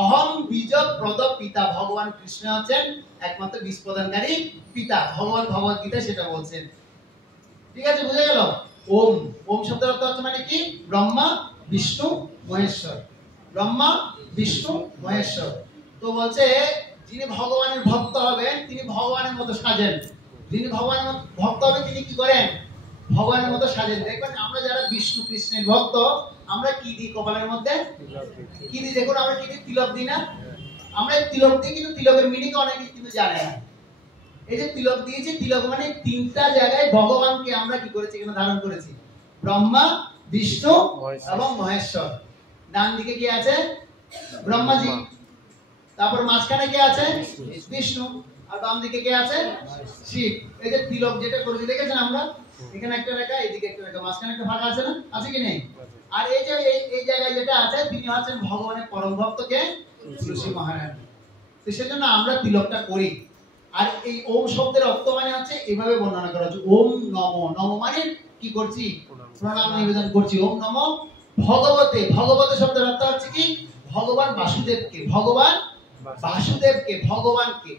অহম বীজ প্রদ পিতা, ভগবান কৃষ্ণ হচ্ছেন একমাত্র বীজ প্রদানকারী পিতা। ভগবান ভগবত গীতা সেটা বলছেন। ঠিক আছে, বুঝে গেল? ওম, ওম শব্দের অর্থ হচ্ছে মানে কি? ব্রহ্মা বিষ্ণু মহেশ্বর। ব্রহ্মা বিষ্ণু মহেশ্বর। তো বলছে যিনি ভগবানের ভক্ত হবেন তিনি ভগবানের মতো সাজেন। যিনি ভগবানের ভক্ত হবেন তিনি কি করেন? ভগবানের মতো সাজেন। দেখবেন আমরা যারা বিষ্ণু কৃষ্ণের ভক্ত আমরা কি দিই কপালের মধ্যে? কি দিই? দেখুন আমরা কি দিই? তিলক দিই না? আমরা তিলক দিই, কিন্তু তিলকের মিনিং অনেকে কিন্তু জানে না। এই যে তিলক দিয়েছি, তিলক মানে তিনটা জায়গায় ভগবানকে আমরা কি করেছি? এখানে ধারণ করেছি। ব্রহ্মা, বিষ্ণু এবং মহেশ্বর। ডান দিকে কি আছে? ব্রহ্মাজি। তারপর মাঝখানে কে আছে? বিষ্ণু। আর বাম দিকে কে আছে? শিব। এই যে তিলক যেটা করেছি দেখেছেন আমরা, এখানে একটা রেখা, এদিকে একটা রেখা, মাঝখানে একটা ফাঁকা আছে না? আছে কি নেই? আর এই যে এই জায়গায় যেটা আছে তিনি হচ্ছেন ভগবানের পরম ভক্ত কে? তুলসী মহারানী। তো সেজন্য আমরা তিলকটা করি। আর এই ওম শব্দের অর্থ মানে হচ্ছে এভাবে বর্ণনা করা হচ্ছে, ওম নমো। নমো মানে কি করছি? প্রণাম নিবেদন করছি। ওম নমো ভগবতে। ভগবতে শব্দের অর্থ হচ্ছে কি? ভগবান বাসুদেবকে। ভগবান বাসুদেবকে, ভগবানকে।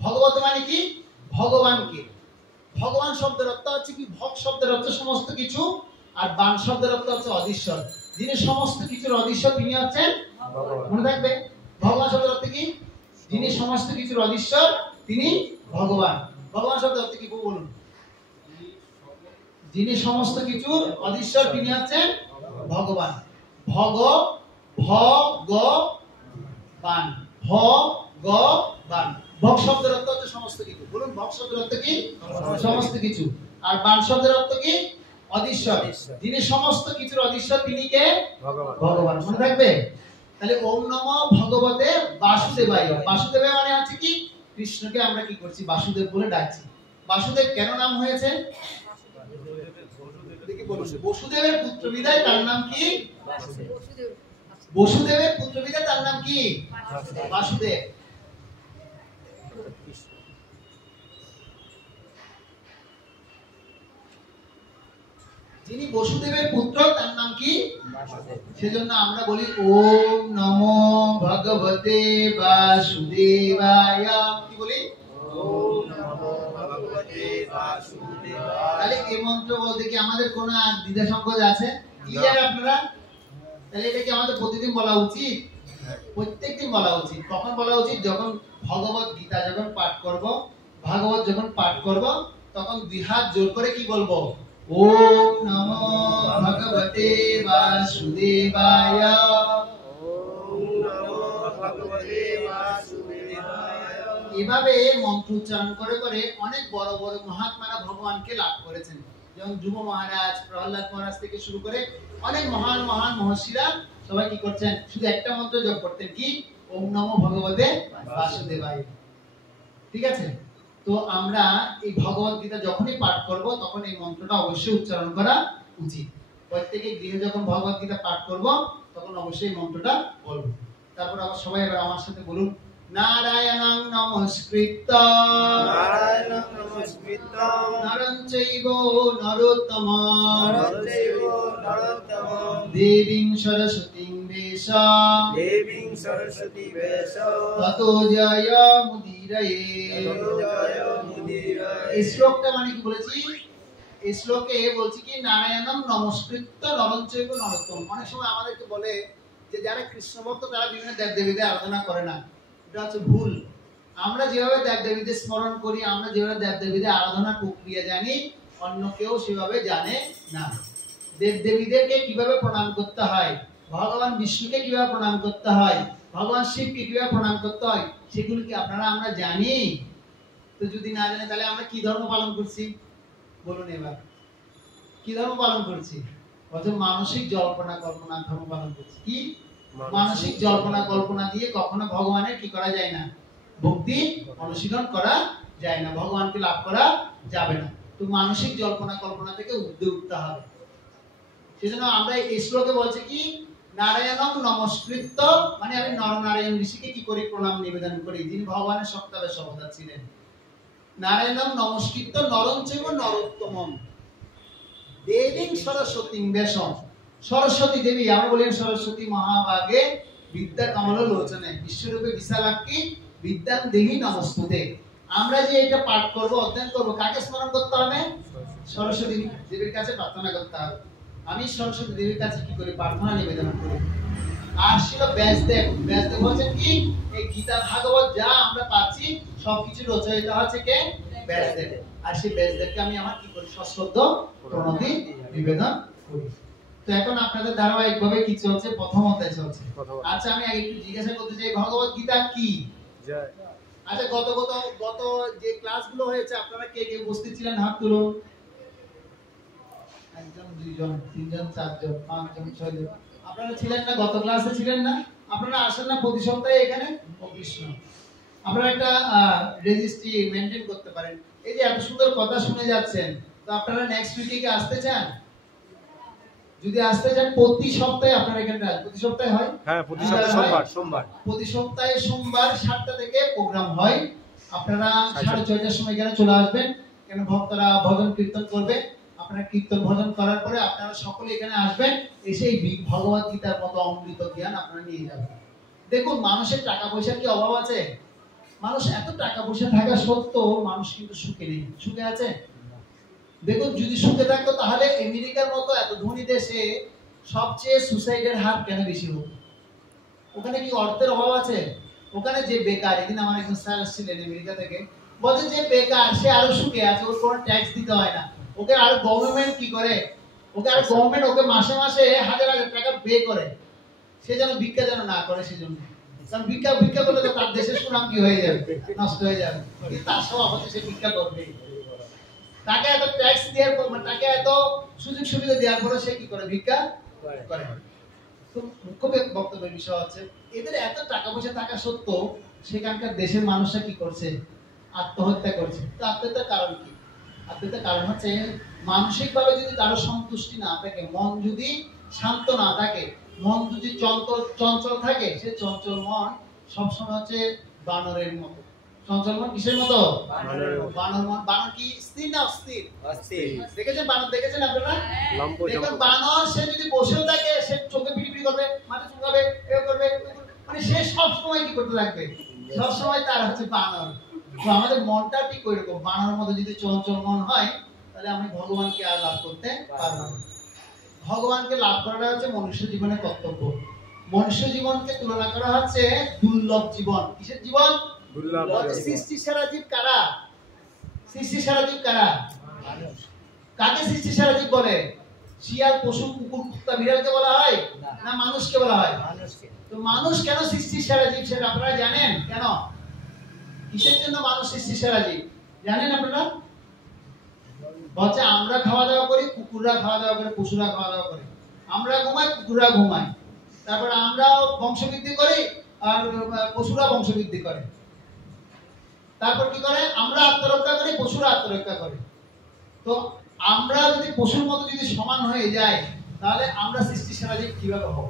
ভগবত মানে কি? ভগবানকে। ভগবান শব্দের অর্থ হচ্ছে কি? ভগ শব্দের অর্থ সমস্ত কিছু, আর বান শব্দের অর্থ হচ্ছে অধীশ্বর। যিনি সমস্ত কিছুর অধীশ্বর তিনি হচ্ছেন ভগবান। মনে থাকবে, ভগবান শব্দের অর্থ কি? যিনি সমস্ত কিছুর অধীশ্বর তিনি ভগবান। ভগবান শব্দের অর্থ কি বলুন? যিনি সমস্ত কিছুর অধীশ্বর তিনি হচ্ছেন ভগবান। ভগ ভগবান। ভগবান। ভগ শব্দের অর্থ হচ্ছে সমস্ত কিছু। বলুন ভগ শব্দের অর্থ কি? সমস্ত কিছু। আর বান শব্দের অর্থ কি? অধীশ্বর। যিনি সমস্ত কিছুর অধীশ্বর তিনি কে? ভগবান। মনে থাকবে? তাহলে ওম নমো ভগবতে বাসুদেবায়। বাসুদেবায় মানে হচ্ছে কি? কৃষ্ণকে আমরা কি করছি? বাসুদেব বলে ডাকছি। বাসুদেব কেন নাম হয়েছে? বসুদেবের পুত্র বিধায় তার নাম কি? বসুদেবের পুত্র বিধায় তার নাম কি? বাসুদেব। যিনি বসুদেবের পুত্র তার নাম কি? সেজন্য আমরা বলি ওম নমো ভগবতে বাসুদেবায়। কি বলি? ওম নমো ভগবতে বাসুদেবায়। তাহলে এই মন্ত্র বলতে কি আমাদের কোনো দ্বিধা সংকোচ আছে? ক্লিয়ার আপনারা? তাহলে এটা কি আমাদের প্রতিদিন বলা উচিত? প্রত্যেকদিন বলা উচিত। কখন বলা উচিত? যখন ভগবত গীতা যখন পাঠ করব, ভাগবত যখন পাঠ করব, তখন দুই হাত জোর করে কি বলবো? ওম নমো ভগবতে বাসুদেবায়। ওম নমো ভগবতে বাসুদেবায়। এভাবে মন্ত্র উচ্চারণ করে করে অনেক বড় বড় মহাত্মারা ভগবানকে লাভ করেছেন। যেমন ধ্রুব মহারাজ, প্রহ্লাদ মহারাজ থেকে শুরু করে অনেক মহান মহান মহর্ষিরা সবাই কি করছেন? শুধু একটা মন্ত্র জপ করতেন, কি? ওম নমো ভগবতে বাসুদেবায়। ঠিক আছে? তো আমরা এই ভগবত গীতা যখনই পাঠ করব তখন এই মন্ত্রটা অবশ্যই উচ্চারণ করা উচিত। প্রত্যেকে গৃহে যখন ভগবত গীতা পাঠ করব তখন অবশ্যই এই মন্ত্রটা বলবো। তারপর আবার সবাই এবার আমার সাথে বলুন, নারায়ণং নমস্কৃত্য নরং চৈব নরোত্তমং দেবীং সরস্বতীং বেশা ততো জয়মুদীরয়ে। এই শ্লোকটা মানে কি বলেছি? এই শ্লোকে বলছি কি নারায়ণং নমস্কৃত্য নরং চৈব নরোত্তমং। অনেক সময় আমাদেরকে বলে যে যারা কৃষ্ণ ভক্ত তারা বিভিন্ন দেবদেবীদের আরাধনা করে না। এটা হচ্ছে ভুল। আমরা যেভাবে দেবদেবীদের স্মরণ করি, আমরা যেভাবে দেবদেবীদের আরাধনা প্রক্রিয়া জানি, অন্য কেউ সেভাবে জানে না। দেবদেবীদেরকে কিভাবে প্রণাম করতে হয়, ভগবান বিষ্ণুকে কিভাবে প্রণাম করতে হয়, ভগবান শিবকে কিভাবে প্রণাম করতে হয়, সেগুলো কি আপনারা আমরা জানি? তো যদি না জানি তাহলে আমরা কি ধর্ম পালন করছি? বলুন এবার, কি ধর্ম পালন করছি? বলছে মানসিক জল্পনা কল্পনা ধর্ম পালন করছি। কি? মানসিক জল্পনা কল্পনা দিয়ে কখনো ভগবানের কি করা যায় না? ভক্তি অনুশীলন করা যায় না, ভগবানকে লাভ করা যাবে না। তো মানসিক জল্পনা কল্পনা থেকে ঊর্ধ্বে উঠতে হবে। সেজন্য আমরা এই শ্লোকে বলছে কি নারায়ণং নমস্কৃত্য, মানে আমি নরনারায়ণ ঋষিকে কি করি? প্রণাম নিবেদন করি, যিনি ভগবানের সপ্তাহে সবদা ছিলেন। নারায়ণং নমস্কৃত্য নরং চৈব নরোত্তমং, দেবীং সরস্বতীং বেশম। সরস্বতী দেবী, আমরা বলেন সরস্বতী মহাভাগে বিদ্যা কমল লোচনে বিশ্বরূপে বিশালাক্ষী বিদ্যাং দেহি নমস্তুতে। আমরা যে এটা পাঠ করব, অধ্যয়ন করব, কাকে স্মরণ করতে হবে? সরস্বতী দেবীর কাছে প্রার্থনা করতে হবে। আমি সরস্বতী দেবীর কাছে কি করি? প্রার্থনা নিবেদন করি। আর ছিল ব্যাসদেব। ব্যাসদেব হচ্ছেন কি? এই গীতা ভাগবত যা আমরা পাচ্ছি সবকিছু রচয়িতা হচ্ছে কে? ব্যাসদেব। আর সেই ব্যাসদেবকে আমি আমার কি করি? সশ্রদ্ধ প্রণতি নিবেদন করি। তো এখন আপনাদের ধারাবাহিকভাবে কি চলছে? প্রথম অধ্যায় চলছে। আচ্ছা, আমি আগে একটু জিজ্ঞাসা করতে চাই, ভগবত গীতা কি? আচ্ছা, গত যে ক্লাসগুলো হয়েছে আপনারা কে কে উপস্থিত ছিলেন? হাত তুলুন। একজন, দুইজন, তিনজন, চারজন, পাঁচজন, ছয়জন। আপনারা ছিলেন না? গত ক্লাসে ছিলেন না? আপনারা আসেন না প্রতি সপ্তাহে এখানে? ও কৃষ্ণ, আপনারা একটা রেজিস্ট্রি মেইনটেইন করতে পারেন। এই যে এত সুন্দর কথা শুনে যাচ্ছেন, তো আপনারা নেক্সট উইকে কি আসতে চান? যদি আসতে চান প্রতি সপ্তাহে আপনারা এখানে আসবেন। প্রতি সপ্তাহে হয়? হ্যাঁ, প্রতি সপ্তাহে সোমবার। প্রতি সপ্তাহে সোমবার 7টা থেকে প্রোগ্রাম হয়। আপনারা 6:30টার সময় এখানে চলে আসবেন। কেন ভক্তরা ভজন কীর্তন করবে। আপনারা কীর্তন ভজন করার পরে আপনারা সকলে এখানে আসবেন। এসে এই ভগবত গীতার মতো অমৃত জ্ঞান আপনারা নিয়ে যাবেন। দেখুন, মানুষের টাকা পয়সার কি অভাব আছে? মানুষ এত টাকা পয়সা থাকা সত্ত্বেও মানুষ কিন্তু সুখে নেই। সুখে আছে? দেখুন, যদি সুখে থাকতো তাহলে আমেরিকার মতো এত ধনী দেশে সবচেয়ে সুসাইডের হার কেন বেশি হতো? ওখানে কি অর্থের অভাব আছে? ওখানে যে বেকার, এদিন আমার একজন স্যার ছিলেন আমেরিকা থেকে, বলে যে বেকার সে আরো সুখে আছে, ওর কোনো ট্যাক্স দিতে হয় না। ওকে আর গভর্নমেন্ট কি করে? ওকে আর গভর্নমেন্ট ওকে মাসে মাসে হাজার হাজার টাকা পে করে। সে যেন ভিক্ষা যেন না করে, সেজন্য। কারণ ভিক্ষা করলে তো তার দেশের সুনাম কি হয়ে যাবে? নষ্ট হয়ে যাবে। কিন্তু তার স্বভাব হচ্ছে সে ভিক্ষা করবে। তাকে এত ট্যাক্স দেওয়ার পর, তাকে এত সুযোগ সুবিধা দেওয়ার পরে সে কি করে? ভিক্ষা করে। তো মুখ্য বক্তব্যের বিষয় হচ্ছে এদের এত টাকা পয়সা থাকা সত্ত্বেও সেখানকার দেশের মানুষরা কি করছে? আত্মহত্যা করছে। তো আত্মহত্যার কারণ কি? আত্মহত্যার কারণ হচ্ছে মানসিকভাবে যদি কারো সন্তুষ্টি না থাকে, মন যদি শান্ত না থাকে, মন যদি চঞ্চল থাকে, সে চঞ্চল মন সবসময় হচ্ছে বানরের মতো। চঞ্চল মন কিসের মতো? বানর মন। বানর কি স্থির না অস্থির? দেখেছেন বানর? দেখেছেন আপনারা? দেখবেন বানর সে যদি বসেও থাকে, সে চোখে পিটিপিটি করবে, মাথা চুলকাবে, এও করবে, মানে সে সব সময় কি করতে থাকবে? সব সময় তার হচ্ছে বানর। তো আমাদের মনটা ঠিক ওইরকম বানর মতো যদি চঞ্চল মন হয়, তাহলে আমি ভগবানকে আর লাভ করতে পারবো না। ভগবানকে লাভ করাটা হচ্ছে মনুষ্য জীবনের কর্তব্য। মনুষ্য জীবনকে তুলনা করা হচ্ছে দুর্লভ জীবন। কিসের জীবন? দুর্লভ। সৃষ্টি সেরা জীব কারা? সৃষ্টি সেরা জীব কারা? কাকে সৃষ্টি সেরা জীব বলে? শিয়াল, পশু, কুকুর, কুত্তা, বিড়ালকে বলা হয় না মানুষকে বলা হয়? তো মানুষ কেন সৃষ্টি সেরা জীব সেটা আপনারা জানেন? কেন, কিসের জন্য মানুষ সৃষ্টি সেরা জীব জানেন আপনারা? বলছে আমরা খাওয়া দাওয়া করি, কুকুররা খাওয়া দাওয়া করে, পশুরা খাওয়া দাওয়া করে। আমরা ঘুমাই, কুকুররা ঘুমায়। তারপর আমরাও বংশবৃদ্ধি করি আর পশুরা বংশবৃদ্ধি করে। তারপর কি করে? আমরা আত্মরক্ষা করি, পশুরা আত্মরক্ষা করে। তো আমরা যদি পশুর মতো যদি সমান হয়ে যাই, তাহলে আমরা সৃষ্টি সেরা জীব কিভাবে হব?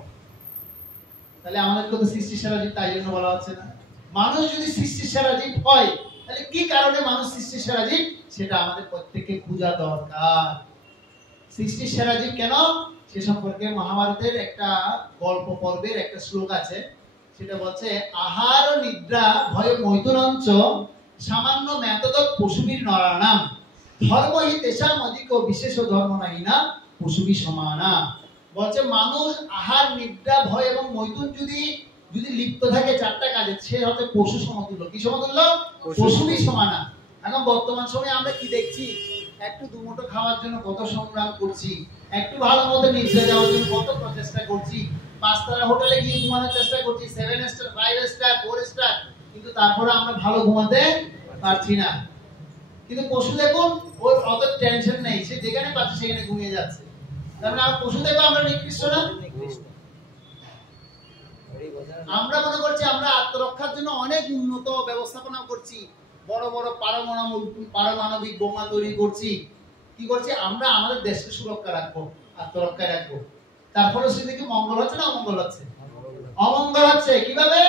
তাহলে আমাদেরকে তো সৃষ্টি সেরা জীব তাই জন্য বলা হচ্ছে না। মানুষ যদি সৃষ্টি সেরা জীব হয়, তাহলে কি কারণে মানুষ সৃষ্টি সেরা জীব সেটা আমাদের প্রত্যেককে বোঝা দরকার। সৃষ্টি সেরা জীব কেন সে সম্পর্কে মহাভারতের একটা গল্প পর্বের একটা শ্লোক আছে। সেটা বলছে, আহার নিদ্রা ভয় মৈথুনঞ্চ সামান্য মেতদ পশুবীর নরানাম ধর্মহি তেষাম অধিক বিশেষ ধর্ম নাহি না পশুবী সমানা। বলছে মানুষ আহার নিদ্রা ভয় এবং মৈথুন যদি লিপ্ত থাকে চারটা কাজে, সে হচ্ছে পশু সমতুল্য। কি সমতুল্য? পশুবী সমানা। এখন বর্তমান সময়ে আমরা কি দেখছি? একটু দুমুঠো খাওয়ার জন্য কত সংগ্রাম করছি, একটু ভালো মতো নিদ্রা যাওয়ার জন্য কত প্রচেষ্টা করছি, 5 তারা হোটেলে গিয়ে ঘুমানোর চেষ্টা করছি, 7 স্টার, 5 স্টার, 4 স্টার, কিন্তু তারপরে আমরা ভালো ঘুমাতে পারছি না। কিন্তু পশু দেখুন, ওর অত টেনশন নেই, সে যেখানে পাচ্ছে সেখানে ঘুমিয়ে যাচ্ছে। তার মানে পশু দেখো আমরা নিকৃষ্ট না? আমরা মনে করছি আমরা আত্মরক্ষার জন্য অনেক উন্নত ব্যবস্থাপনা করছি, বড় বড় পারমাণবিক বোমা তৈরি করছি। কি করছি? আমরা আমাদের দেশকে সুরক্ষা রাখবো, আত্মরক্ষায় রাখবো। তারপরে সেটা কি মঙ্গল হচ্ছে না অমঙ্গল হচ্ছে? অমঙ্গল হচ্ছে। কিভাবে?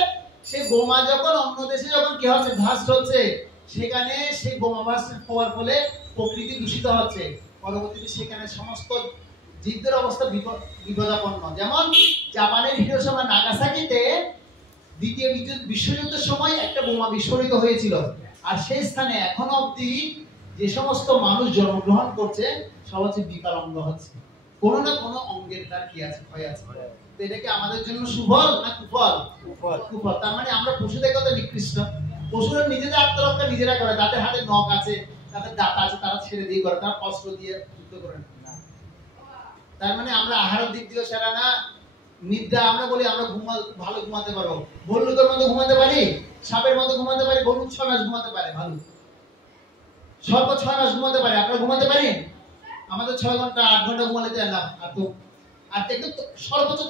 সেই বোমা যখন অন্য দেশে যখন কি হচ্ছে, ব্লাস্ট হচ্ছে, সেখানে সেই বোমা ব্লাস্ট হওয়ার ফলে প্রকৃতি দূষিত হচ্ছে। পরবর্তীতে সেখানে সমস্ত জীবদের অবস্থা বিপদাপন্ন। যেমন জাপানের হিরোশিমা নাগাসাকিতে দ্বিতীয় বিশ্বযুদ্ধের সময় একটা বোমা বিস্ফোরিত হয়েছিল, আর সেই স্থানে এখনো অবধি যে সমস্ত মানুষ জন্মগ্রহণ করছে সব হচ্ছে বিকলাঙ্গ হচ্ছে, কোনো না কোনো অঙ্গের তার কি আছে, ক্ষয় আছে। তো এটা কি আমাদের জন্য সুফল না কুফল? কুফল। তার মানে আমরা পশুদের কত নিকৃষ্ট। পশুরা নিজেদের আত্মরক্ষা নিজেরা করে, তাদের হাতে নখ আছে, তাদের দাঁত আছে, তারা ছেড়ে দিয়ে করে, তারা অস্ত্র দিয়ে যুদ্ধ করে না। তার মানে আমরা আহারের দিক দিয়ে সেরা না। নিদ্রা আমরা বলি আমরা ভালো ঘুমাতে পারবো, ভল্লুকের মতো ঘুমাতে পারি, সাপের মতো ঘুমাতে পারি। ভল্লুক 6 মাস ঘুমাতে পারে, ভালো সর্ব 6 মাস ঘুমাতে পারে। আপনারা ঘুমাতে পারেন? আমাদের 6 ঘন্টা 8 ঘন্টা ঘুমালে যায় না। আর দেখুন সর্বোচ্চ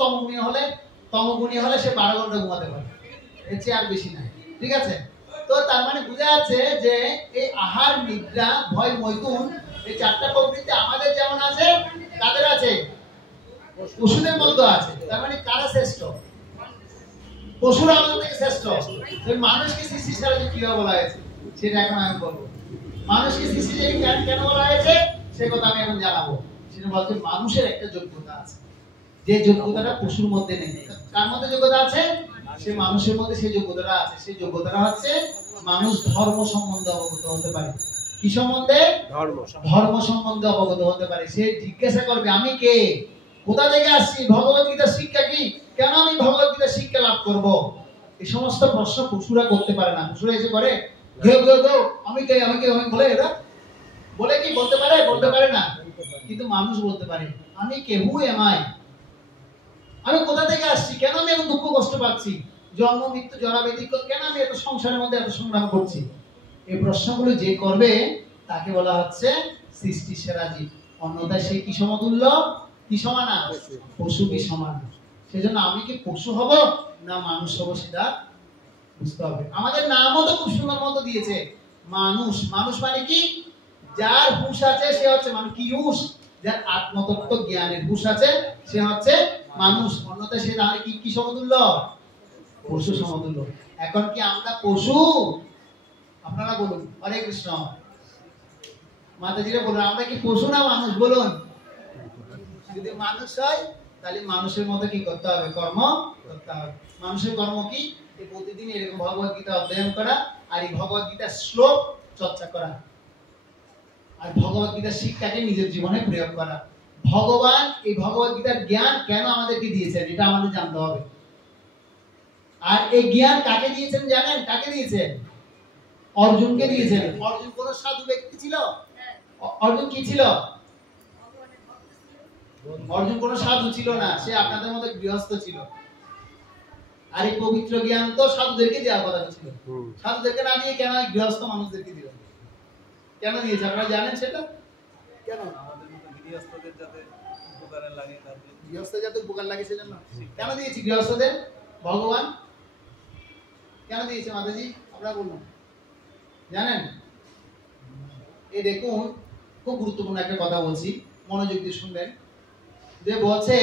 তমগুণী হলে সে 12 ঘন্টা ঘুমাতে পারে, এর চেয়ে আর বেশি না। ঠিক আছে? তো তার মানে বোঝা যাচ্ছে যে এই আহার, নিদ্রা, ভয়, মৈথুন, এই 4টা প্রবৃত্তি আমাদের যেমন আছে কাদের আছে? পশুদের মধ্যে আছে। তার মানে কারা শ্রেষ্ঠ? পশুরা আমাদের থেকে শ্রেষ্ঠ। তো মানুষকে সৃষ্টি ছাড়া কিভাবে বলা হয়েছে সেটা এখন আমি বলবো। মানুষকে সৃষ্টি কেন বলা হয়েছে সে কথা আমি এখন জানাবো। সেটা বলতে মানুষের একটা যোগ্যতা আছে, যে যোগ্যতাটা পশুর মধ্যে নেই। কার মধ্যে যোগ্যতা আছে? সে মানুষের মধ্যে সেই যোগ্যতাটা আছে। সেই যোগ্যতাটা হচ্ছে মানুষ ধর্ম সম্বন্ধে অবগত হতে পারে। কি সম্বন্ধে? ধর্ম সম্বন্ধে অবগত হতে পারে। সে জিজ্ঞাসা করবে আমি কে, কোথা থেকে আসছি, ভগবত গীতার শিক্ষা কি, কেন আমি ভগবত গীতার শিক্ষা লাভ করব। এই সমস্ত প্রশ্ন পশুরা করতে পারে না। পশুরা এসে করে ঘেউ ঘেউ ঘেউ আমি কে আমি কে আমি বলে, এরা বলে কি বলতে পারে? বলতে পারে না। কিন্তু মানুষ বলতে পারে আমি কে, হু এম আই, আমি কোথা থেকে আসছি, কেন আমি এত দুঃখ কষ্ট পাচ্ছি, জন্ম মৃত্যু জরা ব্যাধি, কেন আমি এত সংসারের মধ্যে এত সংগ্রাম করছি। এই প্রশ্নগুলো যে করবে তাকে বলা হচ্ছে সৃষ্টির সেরা জীব। অন্যথায় সে কি সমতুল্য? কি সমান? পশু কি সমান। সেজন্য আমি কি পশু হব না মানুষ হব সেটা বুঝতে হবে। আমাদের নামও তো খুব সুন্দর মতো দিয়েছে, মানুষ। মানুষ মানে কি? যার হুঁশ আছে সে হচ্ছে মানুষ। কি হুঁশ? যার আত্মতত্ত্ব জ্ঞানের হুঁশ আছে সে হচ্ছে মানুষ। অন্যথায় সে তাহলে কি সমতুল্য? পশু সমতুল্য। এখন কি আমরা পশু? আপনারা বলুন। হরে কৃষ্ণ। মাতাজিরা বলুন আমরা কি পশু না মানুষ? বলুন। যদি মানুষ হয় তাহলে মানুষের মতো কি করতে হবে? কর্ম করতে হবে। মানুষের কর্ম কি? প্রতিদিন এরকম ভগবত গীতা অধ্যয়ন করা, আর এই ভগবত গীতার শ্লোক চর্চা করা, আর ভগবত গীতার শিক্ষাকে নিজের জীবনে প্রয়োগ করা। ভগবান এই ভগবত গীতার জ্ঞান কেন আমাদেরকে দিয়েছেন এটা আমাদের জানতে হবে। আর এই জ্ঞান কাকে দিয়েছেন জানেন? কাকে দিয়েছেন? অর্জুনকে দিয়েছেন। অর্জুন কোন সাধু ব্যক্তি ছিল? অর্জুন কি ছিল? অর্জুন কোন সাধু ছিল না, সে আপনাদের মতো গৃহস্থ ছিল। আর এই পবিত্র জ্ঞান তো সাধুদেরকে দেওয়ার কথা ছিল। সাধুদেরকে না দিয়ে কেন গৃহস্থ মানুষদেরকে দিল? কেন দিয়েছে আপনারা জানেন সেটা? কেন? আমাদের মতো গৃহস্থদের যাতে উপকারে লাগে, গৃহস্থদের যাতে উপকার লাগে সেজন্য কেন দিয়েছি গৃহস্থদের? ভগবান কেন দিয়েছে মাতাজি আপনারা বলুন, জানেন? এই দেখুন খুব গুরুত্বপূর্ণ একটা কথা বলছি, মনোযোগ দিয়ে শুনবেন। যে বলছে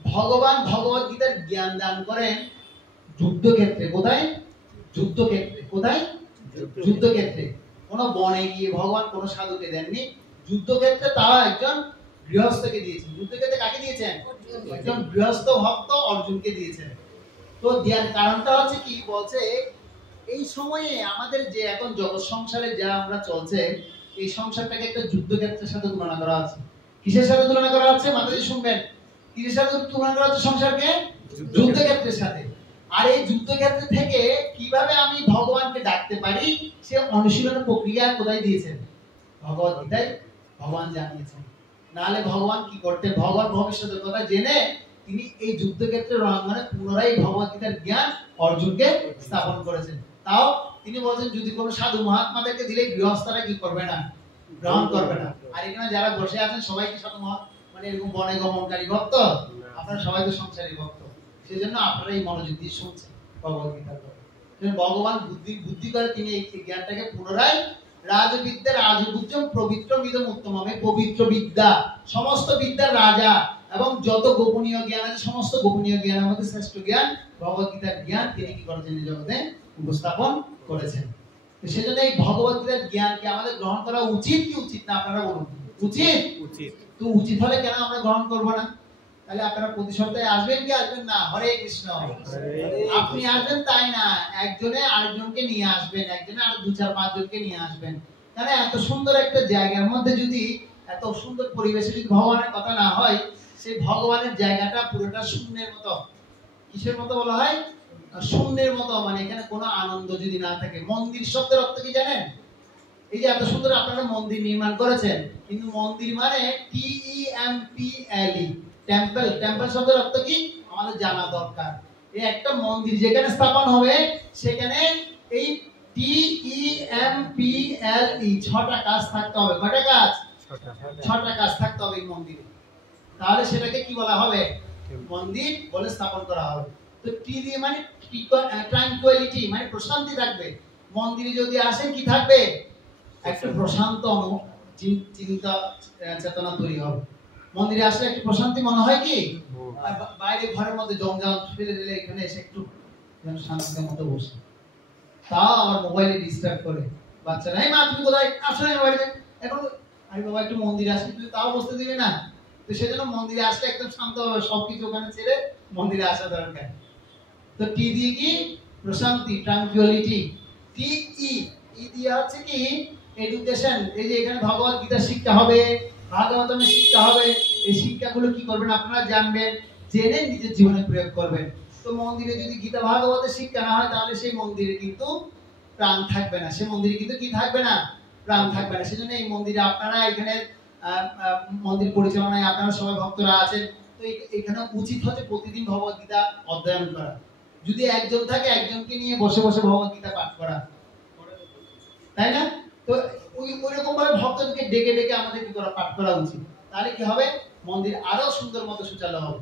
ভগবান ভগবত গীতার জ্ঞান দান করেন যুদ্ধক্ষেত্রে। কোথায়? যুদ্ধক্ষেত্রে। কোথায়? যুদ্ধক্ষেত্রে। কোন বনে গিয়ে ভগবান কোন সাধুকে দেননি, যুদ্ধক্ষেত্রে তারা একজন গৃহস্থকে দিয়েছেন। যুদ্ধক্ষেত্রে কাকে দিয়েছেন? একজন গৃহস্থ ভক্ত অর্জুনকে দিয়েছেন। তো দেওয়ার কারণটা হচ্ছে কি? বলছে এই সময়ে আমাদের যে এখন জগৎ সংসারে যা আমরা চলছে, এই সংসারটাকে একটা যুদ্ধক্ষেত্রের সাথে তুলনা করা আছে। কিসের সাথে তুলনা করা আছে মাতাজি শুনবেন? কিসের সাথে তুলনা করা হচ্ছে সংসারকে? যুদ্ধক্ষেত্রের সাথে। আর এই যুদ্ধক্ষেত্র থেকে কিভাবে আমি ভগবানকে ডাকতে পারি সে অনুশীলনের প্রক্রিয়া কোথায় দিয়েছেন? ভগবত গীতায় ভগবান জানিয়েছেন। নাহলে ভগবান কি করতেন? ভগবান ভবিষ্যতের কথা জেনে তিনি এই যুদ্ধক্ষেত্রের রণাঙ্গনে পুনরায় ভগবত গীতার জ্ঞান অর্জুনকে স্থাপন করেছেন। তাও তিনি বলছেন যদি কোনো সাধু মহাত্মাদেরকে দিলে গৃহস্থরা কি করবে না? গ্রহণ করবে না। আর এখানে যারা বসে আছেন সবাই কি সাধু মানে এরকম বনে গমনকারী ভক্ত? আপনারা সবাই তো সংসারী ভক্ত, সেজন্য আপনারা এই মনোযোগ দিয়ে শুনছেন ভগবত গীতার কথা। ভগবান বুদ্ধি করে তিনি এই জ্ঞানটাকে পুনরায় রাজবিদ্যা রাজগুজ্জম পবিত্রমিদম উত্তমম, পবিত্র বিদ্যা সমস্ত বিদ্যার রাজা এবং যত গোপনীয় জ্ঞান আছে সমস্ত গোপনীয় জ্ঞানের মধ্যে শ্রেষ্ঠ জ্ঞান ভগবত গীতার জ্ঞান তিনি কি করেছেন? এই জগতে উপস্থাপন করেছেন। সেজন্য এই ভগবত গীতার জ্ঞানকে আমাদের গ্রহণ করা উচিত কি উচিত না? আপনারা বলুন। উচিত। উচিত। তো উচিত হলে কেন আমরা গ্রহণ করব না? তাহলে আপনারা প্রতি সপ্তাহে আসবেন কি আসবেন না? হরে কৃষ্ণ। আপনি আসবেন তাই না, একজনে আরেকজনকে নিয়ে আসবেন, একজনে আর 2-4-5 জনকে নিয়ে আসবেন। কারণ এত সুন্দর একটা জায়গার মধ্যে যদি, এত সুন্দর পরিবেশে যদি ভগবানের কথা না হয়, সেই ভগবানের জায়গাটা পুরোটা শূন্যের মতো। কিসের মতো বলা হয়? শূন্যের মতো, মানে এখানে কোনো আনন্দ যদি না থাকে। মন্দির শব্দের অর্থ কি জানেন? এই যে এত সুন্দর আপনারা মন্দির নির্মাণ করেছেন, কিন্তু মন্দির মানে TEMPLE, টেম্পল। টেম্পল শব্দের অর্থ কি আমাদের জানা দরকার। এই একটা মন্দির যেখানে স্থাপন হবে, সেখানে এই TEMPLE 6টা কাজ থাকতে হবে। কয়টা কাজ? 6টা কাজ থাকতে হবে এই মন্দিরে। তাহলে সেটাকে কি বলা হবে? মন্দির বলে স্থাপন করা হবে। তো টি দিয়ে মানে ট্রাঙ্কুইলিটি, মানে প্রশান্তি থাকবে। মন্দিরে যদি আসেন কি থাকবে? একটা প্রশান্ত চিন্তা চেতনা তৈরি হবে। মন্দিরে আসলে একটু প্রশান্তি মনে হয় কি? আর বাইরে ঘরের মধ্যে জঞ্জাল ফেলে দিলে এখানে এসে একটু যেন শান্তির মতো বসে। তাও আমার মোবাইলে ডিস্টার্ব করে বাচ্চারা, এই মা তুমি কোথায়? আসলে বাড়িতে এখন। আরে বাবা একটু মন্দিরে আসলে তুমি তাও বসতে দিবে না। তো সেজন্য মন্দিরে আসলে একদম শান্ত হবে, সবকিছু ওখানে ছেড়ে মন্দিরে আসা দরকার। তো টি দিয়ে কি? প্রশান্তি, ট্রাঙ্কুইলিটি। টি ই দিয়ে হচ্ছে কি? এডুকেশন। এই যে এখানে ভগবত গীতা শিক্ষা হবে, ভাগবতমের শিক্ষা হবে। এই শিক্ষাগুলো কি করবেন আপনারা জানবেন, জেনে নিজের জীবনে প্রয়োগ করবেন। তো মন্দিরে যদি গীতা ভাগবতের শিক্ষা না হয়, তাহলে সেই মন্দিরে কিন্তু প্রাণ থাকবে না। সেই মন্দিরে কিন্তু কি থাকবে না? প্রাণ থাকবে না। সেজন্য এই মন্দিরে আপনারা এখানে মন্দির পরিচালনায় আপনারা সবাই ভক্তরা আছেন, তো এখানে উচিত হচ্ছে প্রতিদিন ভগবত গীতা অধ্যয়ন করা। যদি একজন থাকে, একজনকে নিয়ে বসে বসে ভগবত গীতা পাঠ করা, তাই না? তো ওইরকম ভাবে ভক্তদেরকে ডেকে ডেকে আমাদের কি করা? পাঠ করা উচিত। তাহলে কি হবে? মন্দির আরো সুন্দর মতো সুচালু হবে।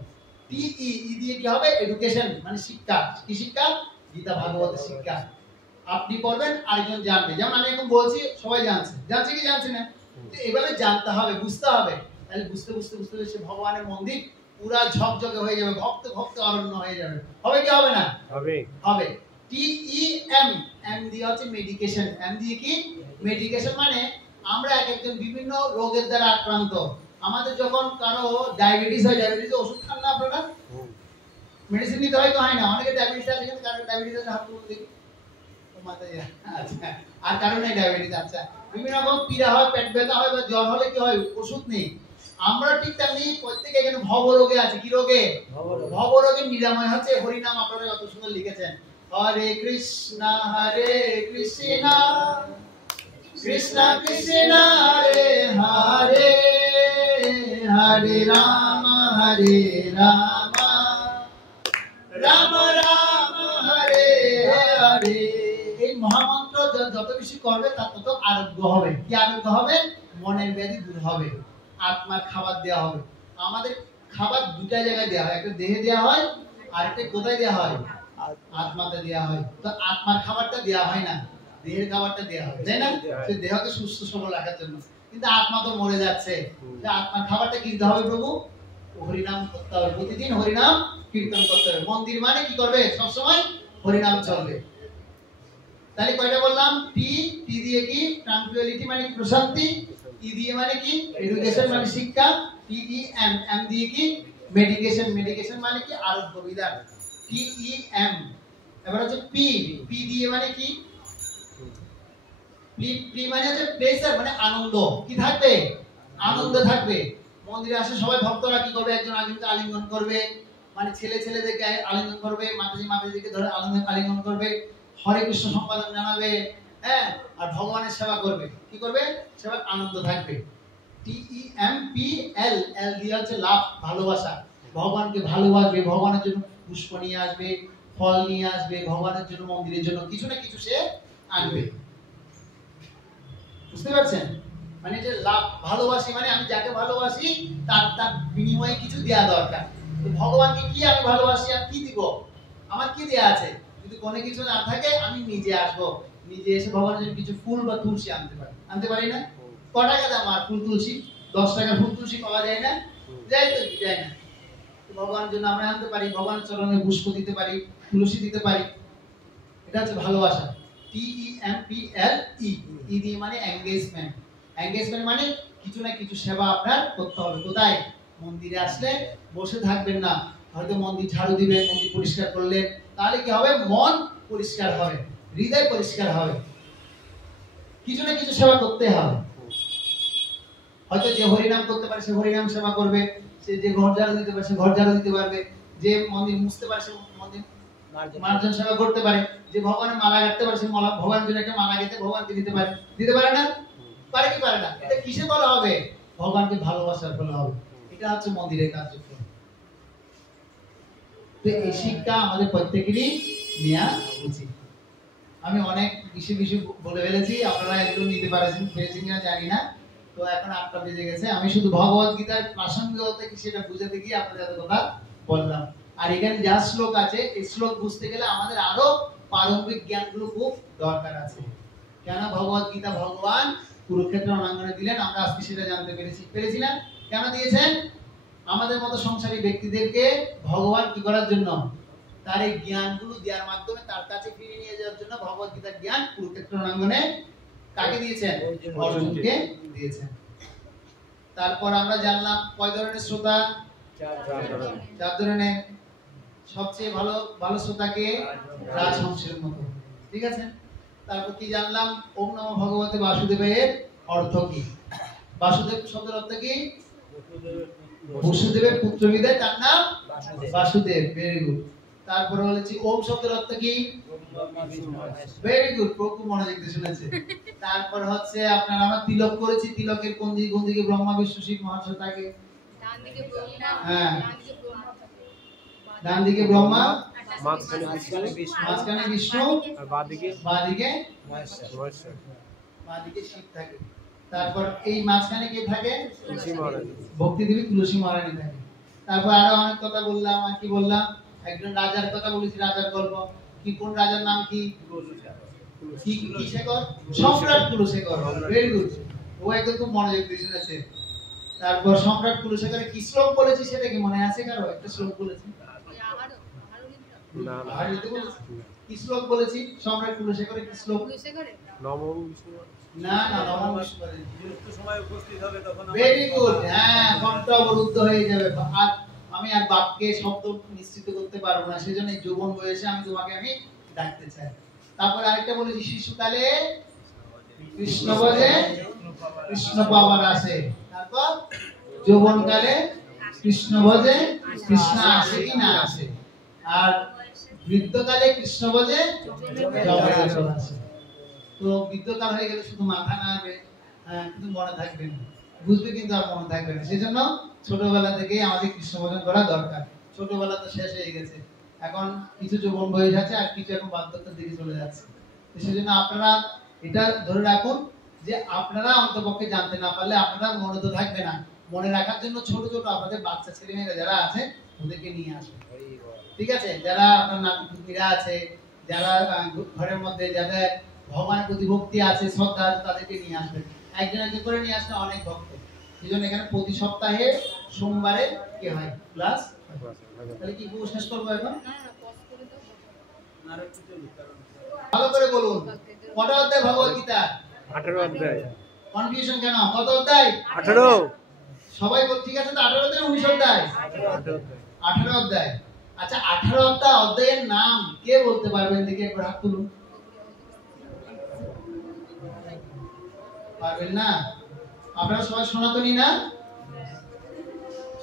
ই দিয়ে কি হবে? এডুকেশন, মানে শিক্ষা। কি শিক্ষা? গীতা ভাগবতের শিক্ষা। আপনি পড়বেন, আরেকজন জানবে। যেমন আমি এখন বলছি, সবাই জানছে। জানছে কি জানছে না? তো এভাবে জানতে হবে, বুঝতে হবে। তাহলে বুঝতে বুঝতে বুঝতে সে ভগবানের মন্দির পুরা ঝকঝকে হয়ে যাবে, ভক্ত ভক্ত অরণ্য হয়ে যাবে। হবে কি হবে না? হবে। হবে। TEM, এম দিয়ে হচ্ছে মেডিকেশন। এম দিয়ে কি? মেডিকেশন মানে আমরা এক একজন বিভিন্ন রোগের দ্বারা আক্রান্ত। আমাদের যখন কারো ডায়াবেটিস হয়, ডায়াবেটিসের ওষুধ খান না আপনারা? মেডিসিন নিতে হয় তো হয় না? অনেকে ডায়াবেটিস আছে, কিন্তু কারো ডায়াবেটিস আছে হাত তুলে দেখি। আচ্ছা, আর কারণে ডায়াবেটিস। আচ্ছা, বিভিন্ন রকম পীড়া হয়, পেট ব্যথা হয় বা জ্বর হলে কি হয়? ওষুধ নেই। আমরা ঠিক তেমনি প্রত্যেকে এখানে ভবরোগে আছে। কি রোগে? ভবরোগের নিরাময় হচ্ছে হরিনাম। আপনারা কত সুন্দর লিখেছেন, হরে কৃষ্ণ কৃষ্ণ কৃষ্ণ হরে হরে, হরে রাম রাম রাম হরে হরে। এই মহামন্ত্র যত বেশি করবে তার তত আরোগ্য হবে। কি আরোগ্য হবে? মনের ব্যাধি দূর হবে, আত্মার খাবার দেওয়া হবে। আমাদের খাবার দুটা জায়গায় দেওয়া হয়, একটা দেহে দেওয়া হয়, আর একটা কোথায় দেওয়া হয়? আত্মাতে দেওয়া হয়। তো আত্মার খাবারটা দেওয়া হয় না, দেহের খাবারটা দেওয়া হয়, তাই না? সে দেহকে সুস্থ সবল রাখার জন্য। কিন্তু আত্মা তো মরে যাচ্ছে, আত্মার খাবারটা কিনতে হবে প্রভু। হরিনাম করতে হবে, প্রতিদিন হরিনাম কীর্তন করতে হবে। মন্দির মানে কি করবে? সবসময় হরিনাম চলবে। তাহলে কয়টা বললাম? টি দিয়ে কি? ট্রাঙ্কুইলিটি মানে প্রশান্তি। ই দিয়ে মানে কি? এডুকেশন মানে শিক্ষা। TEM, এম দিয়ে কি? মেডিকেশন। মেডিকেশন মানে কি? আরোগ্য বিধান। TEM। এবার হচ্ছে পি দিয়ে মানে কি? পি মানে হচ্ছে প্লেজার, মানে আনন্দ। কি থাকবে? আনন্দ থাকবে। মন্দিরে আসে সবাই ভক্তরা কি করবে? একজন আরেকজনকে আলিঙ্গন করবে, মানে ছেলে ছেলেদেরকে আলিঙ্গন করবে, মাতাজিকে ধরে আলিঙ্গন করবে, হরে কৃষ্ণ সম্পাদন জানাবে, হ্যাঁ, আর ভগবানের সেবা করবে। কি করবে? সেবার আনন্দ থাকবে। TEMPL, এল দিয়ে হচ্ছে লাভ, ভালোবাসা। ভগবানকে ভালোবাসবে, ভগবানের জন্য পুষ্প নিয়ে আসবে, ফল নিয়ে আসবে, ভগবানের জন্য মন্দিরের জন্য কিছু না কিছু সে আনবে। বুঝতে পারছেন? মানে যে লাভ, ভালোবাসি মানে আমি যাকে ভালোবাসি তার বিনিময়ে কিছু দেয়া দরকার। তো ভগবানকে কি আমি ভালোবাসি, আর কি দিব? আমার কি দেয়া আছে? যদি কোনো কিছু না থাকে, আমি নিজে আসবো, নিজে এসে ভগবানের জন্য কিছু ফুল বা তুলসী আনতে পারি না? ক টাকা দাম আর ফুল তুলসী? 10 টাকার ফুল তুলসী পাওয়া যায় না? যায় তো? যায় না। ভগবানের জন্য আমরা আনতে পারি, ভগবানের চরণে পুষ্প দিতে পারি, তুলসী দিতে পারি। এটা হচ্ছে ভালোবাসা। TEMPLE ই দিয়ে মানে এনগেজমেন্ট। এনগেজমেন্ট মানে কিছু না কিছু সেবা আপনার করতে হবে। কোথায়? মন্দিরে আসলে বসে থাকবেন না, হয়তো মন্দির ঝাড়ু দিবেন, মন্দির পরিষ্কার করলেন, তাহলে কি হবে? মন পরিষ্কার হবে, হৃদয় পরিষ্কার হবে। কিছু না কিছু সেবা করতে হবে। হয়তো যে হরিনাম করতে পারে সে হরিনাম সেবা করবে, সে যে ঘর ঝাড়ু দিতে পারে সে ঘর ঝাড়ু দিতে পারবে, যে মন্দির মুছতে পারে সে মন্দির মার্জন সেবা করতে পারে, যে ভগবানের মালা গাঁথতে পারে সে ভগবানের জন্য একটা মালা গেঁথে ভগবানকে দিতে পারে। দিতে পারে না? পারে কি পারে না? এটা কিসে বলা হবে? ভগবানকে ভালোবাসার বলা হবে। এটা হচ্ছে মন্দিরের কার্যক্রম। তো এই শিক্ষা আমাদের প্রত্যেকেরই নেওয়া উচিত। আমি অনেক বেশি বলে ফেলেছি, আপনারা এগুলো নিতে পেরেছেন কিনা জানি না। তো এখন 8টা বেজে গেছে, আমি শুধু ভগবত গীতার প্রাসঙ্গিকতা কি সেটা বুঝাতে গিয়ে আপনাদের এত কথা বললাম। আর এখানে যা শ্লোক আছে এই শ্লোক বুঝতে গেলে আমাদের আরো প্রারম্ভিক জ্ঞানগুলো খুব দরকার আছে। কেন ভগবত গীতা ভগবান কুরুক্ষেত্র রণাঙ্গনে দিলেন, আমরা আজকে সেটা জানতে পেরেছি না? কেন দিয়েছেন? আমাদের মতো সংসারী ব্যক্তিদেরকে ভগবান কি করার জন্য? তার এই জ্ঞানগুলো দেওয়ার মাধ্যমে তার কাছে ফিরিয়ে নিয়ে যাওয়ার জন্য ভগবত গীতার জ্ঞান কুরুক্ষেত্র রণাঙ্গনে কাকে দিয়েছেন? অর্জুনকে দিয়েছেন। তারপর আমরা জানলাম কয় ধরনের শ্রোতা? 4 ধরনের। সবচেয়ে ভালো শ্রোতাকে রাজহংসের মতো, ঠিক আছে? তারপর কি জানলাম? ওম নমো ভগবতে বাসুদেবের অর্থ কি? বাসুদেব শব্দের অর্থ কি? বসুদেবের পুত্র বিধায় তার নাম বাসুদেব। Very good. তারপরে বলেছি ওম শব্দের অর্থ কি? ভেরি গুড, প্রভু মনোযোগ দিয়ে শুনেছে। তারপর হচ্ছে আপনার আমরা তিলক করেছি, তিলকের কোন দিকে ব্রহ্মা বিষ্ণু শিব মহাশয় থাকে? ডান দিকে ব্রহ্মা, হ্যাঁ ডান দিকে ব্রহ্মা, মাঝখানে বিষ্ণু আর বাঁদিকে শিব থাকে। তারপর এই মাঝখানে কে থাকে? ভক্তি দেবী তুলসী মহারানী থাকে। তারপর আরো অনেক কথা বললাম। আর কি বললাম? একজন রাজার কথা বলেছি, রাজার গল্প কি? কোন রাজার নাম কি? কুলশেখর, সম্রাট কুলশেখর। ভেরি গুড, ও একদম খুব মনোযোগ দিয়ে শুনেছে। তারপর সম্রাট কুলশেখরের কি শ্লোক বলেছি সেটা কি মনে আছে কারো? একটা শ্লোক বলেছি না, কি শ্লোক বলেছি? সম্রাট কুলশেখরের কি শ্লোক? নমো বিষ্ণু না, নমো বিষ্ণু যেহেতু সময় উপস্থিত হবে তখন। ভেরি গুড, হ্যাঁ, কণ্ঠ অবরুদ্ধ হয়ে যাবে। আর আমি আর বাক্যে শব্দ নিশ্চিত করতে পারবো না, সেজন্য এই যৌবন বয়সে আমি তোমাকে ডাকতে চাই। তারপর আরেকটা বলেছি শিশুকালে কৃষ্ণ বলে কৃষ্ণ পাবার আসে। তারপর যৌবনকালে কৃষ্ণ ভজে কৃষ্ণ আসে কি না আসে। আর বৃদ্ধকালে কৃষ্ণ ভজে যমরাজ আসে। তো বৃদ্ধকাল হয়ে গেলে শুধু মাথা নাড়বে, কিন্তু মনে থাকবে না, বুঝবে কিন্তু আর মনে থাকবে না। সেজন্য ছোটবেলা থেকেই আমাদের কৃষ্ণ ভজন করা দরকার। ছোটবেলা তো শেষ হয়ে গেছে, এখন কিছু যৌবন বয়স আছে আর কিছু এখন বার্ধক্যের দিকে চলে যাচ্ছে। সেজন্য আপনারা এটা ধরে রাখুন যে আপনারা অন্তপক্ষে জানতে না পারলে আপনারা মনে তো থাকবে না। মনে রাখার জন্য ছোট আপনাদের বাচ্চা ছেলেমেয়েরা যারা আছে ওদেরকে নিয়ে আসুন, ঠিক আছে? যারা আপনার নাতিপুতিরা আছে, যারা ঘরের মধ্যে যাদের ভগবানের প্রতি ভক্তি আছে, শ্রদ্ধা আছে, তাদেরকে নিয়ে আসবেন। একজন করে নিয়ে আসলে অনেক ভক্ত। সেজন্য এখানে প্রতি সপ্তাহে সোমবারে কি হয়? ক্লাস। তাহলে কি শেষ করবো এখন? ভালো করে বলুন, কত অধ্যায় ভগবত গীতা? 18 অধ্যায়। কনফিউশন কেন? কত অধ্যায়? 18। সবাই বল ঠিক আছে তো? 18 অধ্যায় 19 অধ্যায়? 18 অধ্যায়। আচ্ছা, 18টা অধ্যায়ের নাম কে বলতে পারবেন? দেখি একবার হাত তুলুন। পারবেন না? আপনারা সবাই সনাতনী না?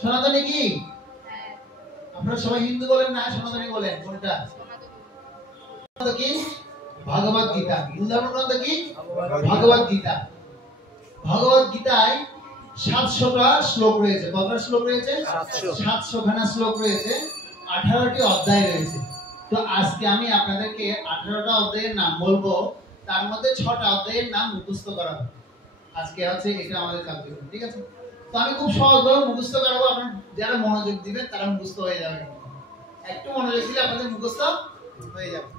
সনাতনী কি? আপনারা সবাই হিন্দু বলেন না সনাতনী বলেন? কোনটা? কি? ভগবত গীতা। হিন্দু ধর্ম গ্রন্থ কি? ভগবত গীতা। ভগবত গীতায় 700টা শ্লোক রয়েছে। কতটা শ্লোক রয়েছে? 700 খানা শ্লোক রয়েছে, 18টি অধ্যায় রয়েছে। তো আজকে আমি আপনাদেরকে 18টা অধ্যায়ের নাম বলবো, তার মধ্যে 6টা অধ্যায়ের নাম মুখস্থ করাবো। আজকে হচ্ছে এটা আমাদের কার্যক্রম, ঠিক আছে? তো আমি খুব সহজভাবে মুখস্থ করাবো, আপনারা যারা মনোযোগ দিবেন তারা মুখস্থ হয়ে যাবে। একটু মনোযোগ দিলে আপনাদের মুখস্থ হয়ে যাবে।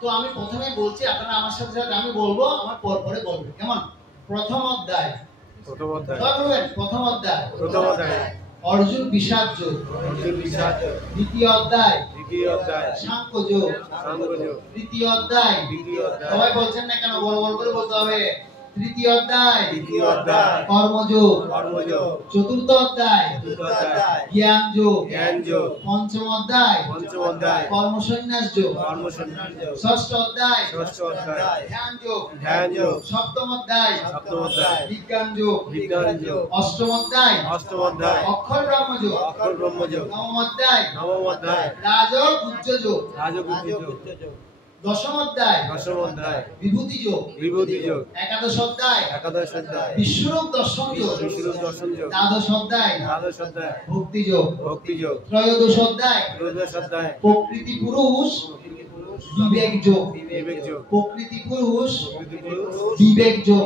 তো আমি প্রথমে বলছি, আপনারা আমার সাথে সাথে আমি বলবো, আমার পরে বলবেন, কেমন? প্রথম অধ্যায়। প্রথম অধ্যায়। অর্জুন বিষাদ যোগ। দ্বিতীয় অধ্যায় সাংখ্য যোগ। তৃতীয় অধ্যায় সবাই বলছেন না কেন, বড় বড় করে বলতে হবে। তৃতীয় অধ্যায় কর্মযোগ। চতুর্থ অধ্যায় জ্ঞান যোগ। পঞ্চম অধ্যায় কর্মসন্ন্যাস যোগ। ষষ্ঠ অধ্যায় ধ্যান যোগ। সপ্তম অধ্যায় বিজ্ঞান যোগ। অষ্টম অধ্যায় অক্ষর ব্রহ্ম যোগ। নবম অধ্যায় রাজযোগ উচ্চ যোগ। দশম অধ্যায় বিভূতি যোগ। একাদশ অধ্যায় বিশ্বরূপ দর্শন যোগ। দ্বাদশ অধ্যায় ভক্তি যোগ। ত্রয়োদশ অধ্যায় প্রকৃতি পুরুষ বিবেক যোগ। প্রকৃতি পুরুষ বিবেক যোগ।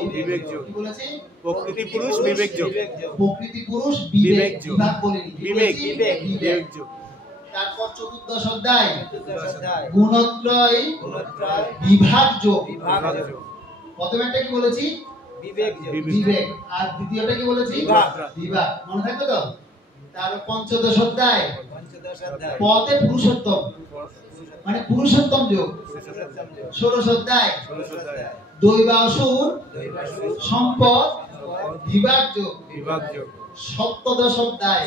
কি বলেছি? প্রকৃতি পুরুষ বিবেক যোগ। প্রকৃতি পুরুষ বিবেক বিভাগ বলিনি, বিবেক যোগ। তারপর চতুর্দশ অধ্যায় গুণত্রয় বিভাগ যোগ। প্রথমে একটা কি বলেছি? বিবেক। আর দ্বিতীয়টা কি বলেছি? বিভাগ। মনে থাকবে তো? তারপর পঞ্চদশ অধ্যায় পদে পুরুষোত্তম, মানে পুরুষোত্তম যোগ। ষোড়শ অধ্যায় দৈবাসুর সম্পদ বিভাগ যোগ। সপ্তদশ অধ্যায়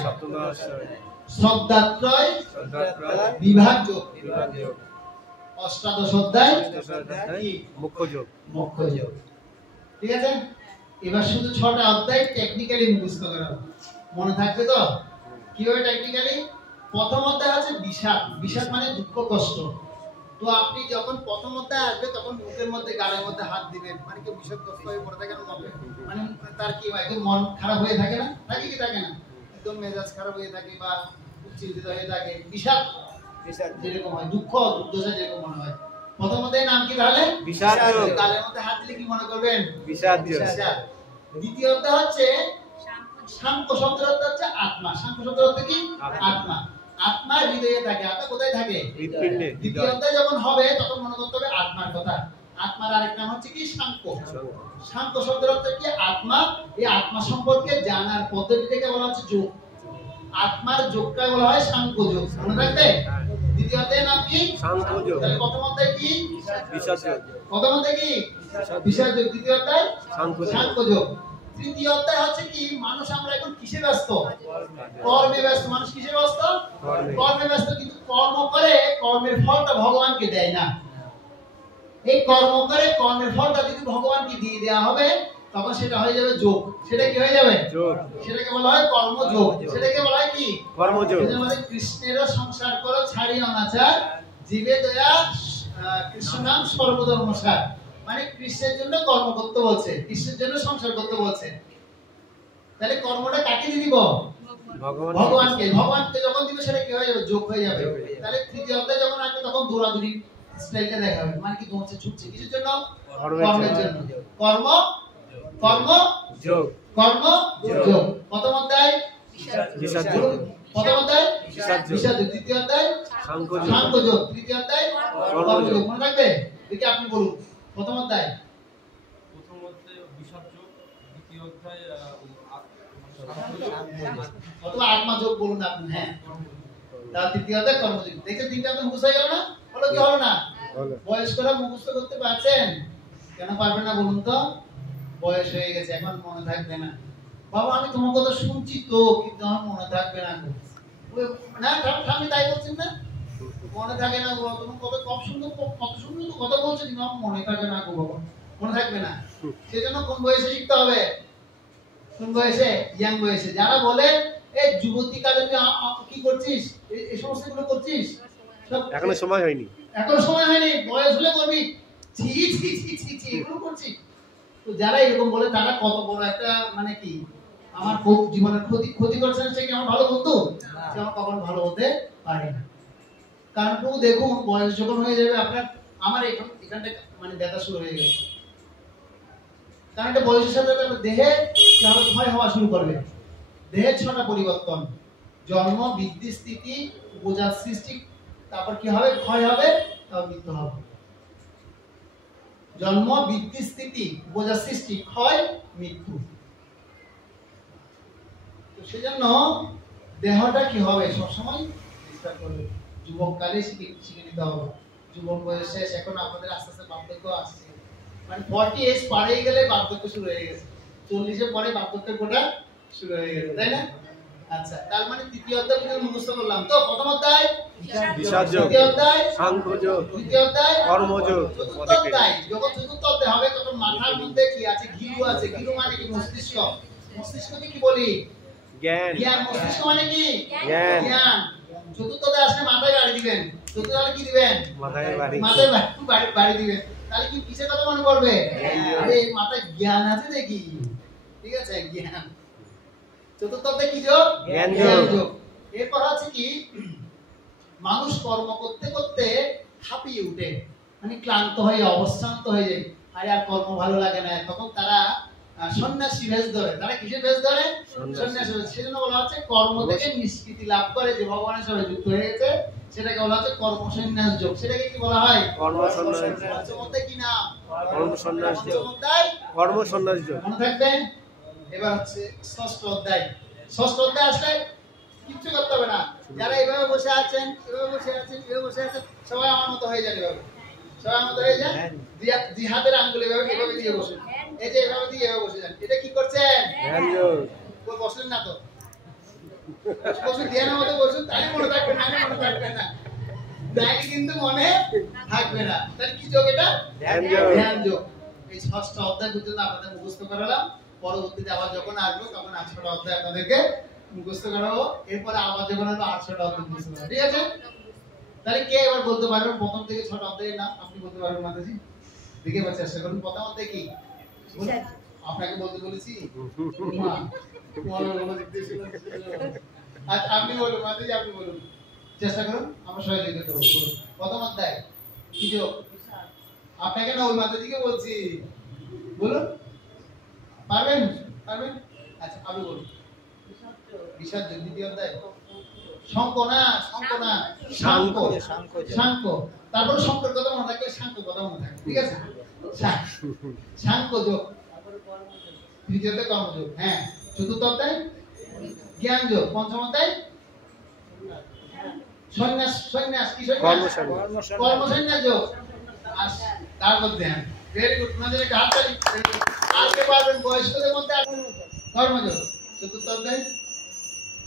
শ্রদ্ধাত্রয় বিভাগ যোগ। অষ্টাদশ অধ্যায় মুখ্য যোগ। ঠিক আছে? এবার শুধু 6টা অধ্যায় টেকনিক্যালি মুখস্থ করা হবে। মনে থাকবে তো? কিভাবে টেকনিক্যালি? প্রথম অধ্যায় আছে বিষাদ। বিষাদ মানে দুঃখ কষ্ট। তো আপনি যখন প্রথম অধ্যায় আসবে তখন মুখের মধ্যে গালের মধ্যে হাত দিবেন, মানে কি বিষাদগ্রস্ত হয়ে পড়ে থাকে না, মানে তার কি হয়, একদম মন খারাপ হয়ে থাকে না, থাকে কি থাকে না, একদম মেজাজ খারাপ হয়ে থাকে বা চিন্তিত হয়ে থাকে। বিষাদ যেরকম হয়, দুঃখ দুর্দশা যেরকম মনে হয়। প্রথম অধ্যায়ের নাম কি তাহলে? বিষাদ যোগ। গালের মধ্যে হাত দিলে কি মনে করবেন? বিষাদ যোগ। দ্বিতীয় অধ্যায় হচ্ছে সাংখ্য শব্দের অর্থ হচ্ছে আত্মা। সাংখ্য শব্দের অর্থ কি? আত্মা। আত্মা হৃদয়ে থাকে। আত্মা কোথায় থাকে? হৃৎপিণ্ডে। দ্বিতীয় অধ্যায় যখন হবে তখন মনে করতে হবে আত্মার কথা। আত্মার আরেক নাম হচ্ছে কি? সাংখ্য। সাংখ্য শব্দের অর্থ কি? আত্মা। এই আত্মা সম্পর্কে জানার পদ্ধতিটাকে বলা হচ্ছে যোগ। আত্মার যোগকে বলা হয় সাংখ্য যোগ। মনে রাখবে? দ্বিতীয় অধ্যায়ের নাম কি? সাংখ্য যোগ। তাহলে প্রথম অধ্যায় কি? বিষাদ যোগ। প্রথম অধ্যায় কি? বিষাদ যোগ। দ্বিতীয় অধ্যায় সাংখ্য যোগ। তৃতীয় অধ্যায় হচ্ছে কি? মানুষ আমরা এখন কিসে ব্যস্ত? কর্মে ব্যস্ত। মানুষ কিসে ব্যস্ত? কর্মে ব্যস্ত। কিন্তু কর্ম করে কর্মের ফলটা ভগবানকে দেয় না। এই কর্ম করে কর্মের ফলটা যদি ভগবানকে দিয়ে দেওয়া হবে তখন সেটা হয়ে যাবে যোগ। সেটা কি হয়ে যাবে? যোগ। সেটাকে বলা হয় কর্মযোগ। সেটাকে বলা হয় কি? কর্মযোগ। এজন্য বলে কৃষ্ণের সংসার করো ছাড়িও অনাচার, জীবে দয়া কৃষ্ণ নাম সর্বধর্মসার। মানে কৃষ্ণের জন্য কর্ম করতে বলছে, কৃষ্ণের জন্য সংসার করতে বলছে। তাহলে কর্মটা কাকে দিয়ে দিব? ভগবানকে। ভগবানকে যখন দিবে সেটা কি হয়ে যাবে? যোগ হয়ে যাবে। তাহলে তৃতীয় অধ্যায় যখন আসবে তখন দৌড়াদৌড়ি স্টাইলটা দেখাবে, মানে কি দৌড়ছে ছুটছে কিসের জন্য? কর্মের জন্য। কর্ম যোগ। কর্ম যোগ। প্রথম অধ্যায় বিষাদ যোগ। প্রথম অধ্যায় বিষাদ যোগ। দ্বিতীয় অধ্যায় সাংখ্য যোগ। তৃতীয় অধ্যায় কর্মযোগ। মনে রাখবে? দেখি আপনি বলুন। প্রথম অধ্যায় বিষাদ যোগ, দ্বিতীয় অধ্যায় অথবা আত্মা যোগ বলুন আপনি। হ্যাঁ, তার তৃতীয় অধ্যায় কর্মযোগ। দেখে তিনটা তো মুখস্থ হয়ে গেল না? হলো কি হলো না? বয়স্করা মুখস্থ করতে পারছেন? কেন পারবেন না বলুন তো? বয়স হয়ে গেছে, এখন মনে থাকবে না। বাবা আমি তোমার কথা শুনছি তো, কিন্তু আমার মনে থাকবে না। না আমি তাই বলছেন না, মনে থাকে না গো। তোমার কত কম সুন্দর, কত সুন্দর তো কথা বলছো, কিন্তু আমার মনে থাকে না গো বাবা, মনে থাকবে না। সেজন্য কোন বয়সে শিখতে হবে? কোন বয়সে? ইয়াং বয়সে। যারা বলে এই যুবতী কালে তুই কি করছিস, এই সমস্ত গুলো করছিস, এখনো সময় হয়নি, এখনো সময় হয়নি, বয়স হলে করবি, ছি ছি ছি ছি ছি এগুলো করছিস। তো যারা এরকম বলে তারা কত বড় একটা, মানে কি, আমার খুব জীবনের ক্ষতি করছে। সে কি আমার ভালো বন্ধু? সে আমার কখনো ভালো হতে পারে না। কারণ প্রভু দেখুন, বয়স যখন হয়ে যাবে আপনার, আমার এখানটা মানে ব্যথা শুরু হয়ে গেছে। কারণ এটা বয়সের সাথে দেহে ক্ষয় হওয়া শুরু করবে। দেহের 6টা পরিবর্তন: জন্ম, বৃদ্ধি, স্থিতি, উপজাত সৃষ্টি, তারপর কি হবে? ক্ষয় হবে, তারপর মৃত্যু হবে। জন্ম, বৃদ্ধি, স্থিতি, উপজাত সৃষ্টি, ক্ষয়, মৃত্যু। তো সেজন্য দেহটা কি হবে সবসময় ডিস্টার্ব করবে। যুবককালে শিখে নিতে হবে। যুবক বয়সে এখন আপনাদের আস্তে আস্তে বার্ধক্য আসছে, মানে 40 এজ পার হয়ে গেলে বার্ধক্য শুরু হয়ে গেছে, 40 এর পরে বার্ধক্যের কোটা শুরু হয়ে গেছে, তাই না? আচ্ছা, তার মানে তৃতীয় অধ্যায় পর্যন্ত মুখস্থ করলাম তো। প্রথম অধ্যায় বিষাদযোগ, দ্বিতীয় অধ্যায় সাংখ্যযোগ, তৃতীয় অধ্যায় কর্মযোগ, চতুর্থ অধ্যায়। যখন চতুর্থ অধ্যায় হবে তখন মাথার মধ্যে কি আছে? ঘিলু আছে। ঘিলু মানে কি? মস্তিষ্ক। মস্তিষ্ককে কি বলি? জ্ঞান। জ্ঞান। মস্তিষ্ক মানে কি? জ্ঞান। জ্ঞান। চতুর্থ অধ্যায় আসলে মাথায় বাড়ি দিবেন। চতুর্থ অধ্যায় কি দিবেন? মাথায় বাড়ি। মাথায় বাড়ি দিবেন। তাহলে কি কিসের কথা মনে পড়বে? আরে মাথায় জ্ঞান আছে নাকি? ঠিক আছে, জ্ঞান। চতুর্থ অধ্যায় কি যোগ? জ্ঞান যোগ। এরপর আছে কি? মানুষ কর্ম করতে করতে হাঁপিয়ে উঠে, মানে ক্লান্ত হয়ে অবশ্রান্ত হয়ে যায়, আর কর্ম ভালো লাগে না, তখন তারা সন্ন্যাসী বেশ ধরে। তারা কিসের বেশ ধরে? সন্ন্যাসী বেশ। সেজন্য বলা হচ্ছে কর্ম থেকে নিষ্কৃতি লাভ করে যে ভগবানের সাথে যুক্ত হয়ে গেছে, সেটাকে বলা হচ্ছে কর্মসন্ন্যাস যোগ। সেটাকে কি বলা হয়? কর্মসন্ন্যাস। পঞ্চম অধ্যায় কি নাম? কর্মসন্ন্যাস যোগ। পঞ্চম অধ্যায় কর্মসন্ন্যাস যোগ। মনে থাকবে। এবার হচ্ছে ষষ্ঠ অধ্যায়। ষষ্ঠ অধ্যায় আসলে কিচ্ছু করতে হবে না। যারা এইভাবে বসে আছেন, এভাবে বসে আছেন, এভাবে বসে আছেন, সবাই আমার মতো হয়ে যান। এভাবে সবাই আমার মতো হয়ে যান। দুই হাতের আঙ্গুল এভাবে দিয়ে বসুন। এই যে এভাবে দিয়ে এভাবে বসে যান। এটা কি করছেন? ধ্যান যোগ। কই বসলেন না তো? বসুন, ধ্যানের মতো বসুন, তাহলে মনে থাকবে না, মনে থাকবে না। তাইলে কিন্তু মনে থাকবে না। তাহলে কি যোগ এটা? ধ্যান যোগ। ধ্যান যোগ। এই ষষ্ঠ অধ্যায় পর্যন্ত আপনাদের মুখস্থ করালাম। পরবর্তীতে আবার যখন আসবো তখন 8টা অধ্যায় আপনাদেরকে মুখস্থ করাবো। এরপরে আবার যখন আসবো 8টা অধ্যায় মুখস্থ করাবো। ঠিক আছে? তাহলে কে এবার বলতে পারবেন প্রথম থেকে 6টা অধ্যায়ের নাম? আপনি বলতে পারবেন মাতাজি? দেখে বা চেষ্টা করুন। প্রথম অধ্যায় কি? আপনাকে বলতে বলেছি? মা তোমার কোনো জিজ্ঞেস ছিল? আচ্ছা, আপনি বলুন মাতাজি, আপনি বলুন। চেষ্টা করুন, আমরা সবাই লিখে দেবো। প্রথম অধ্যায় কি যোগ? আপনাকে না ওই মাতাজিকে বলছি, বলুন। পারবেন? পারবেন? আচ্ছা, আপনি বলুন। বিষাদ যোগ। দ্বিতীয় অধ্যায় শঙ্খ না? শঙ্খ না, সাংখ্য। সাংখ্য। তারপর শঙ্কর কথা মনে থাকলে সাংখ্য কথা মনে থাকবে। ঠিক আছে? সাংখ্য যোগ। তৃতীয় অধ্যায় কর্মযোগ। হ্যাঁ। চতুর্থ অধ্যায় জ্ঞান যোগ। পঞ্চম অধ্যায় সন্ন্যাস। সন্ন্যাস কি? সন্ন্যাস। কর্মসন্ন্যাস যোগ। আর তারপর ধ্যান। Very good. আপনাদের একটা হাততালি। আজকে পারবেন। বয়স্কদের মধ্যে কর্মযোগ। চতুর্থ অধ্যায়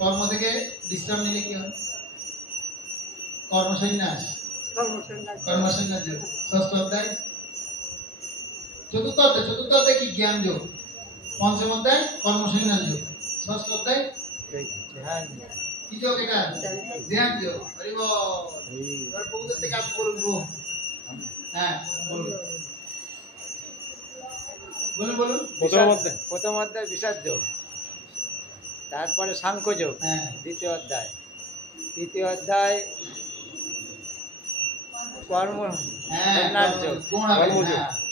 কর্ম থেকে বিশ্রাম নিলে কি হয়? কর্মসন্ন্যাস। কর্মসন্ন্যাস যোগ। ষষ্ঠ অধ্যায় চতুর্থ অধ্যায় কি? জ্ঞান যোগ। পঞ্চম অধ্যায় কর্মসন্ন্যাস যোগ। ষষ্ঠ অধ্যায় কি যোগ? এটা ধ্যান যোগ। হরি বল। এবার প্রভুদের থেকে আপনি বলুন। হ্যাঁ, বলুন বলুন বলুন। প্রথম অধ্যায় বিষাদ যোগ, তারপরে সাংখ্য যোগ। হ্যাঁ। দ্বিতীয় অধ্যায়। তৃতীয় অধ্যায় কর্মসন্ন্যাস যোগ।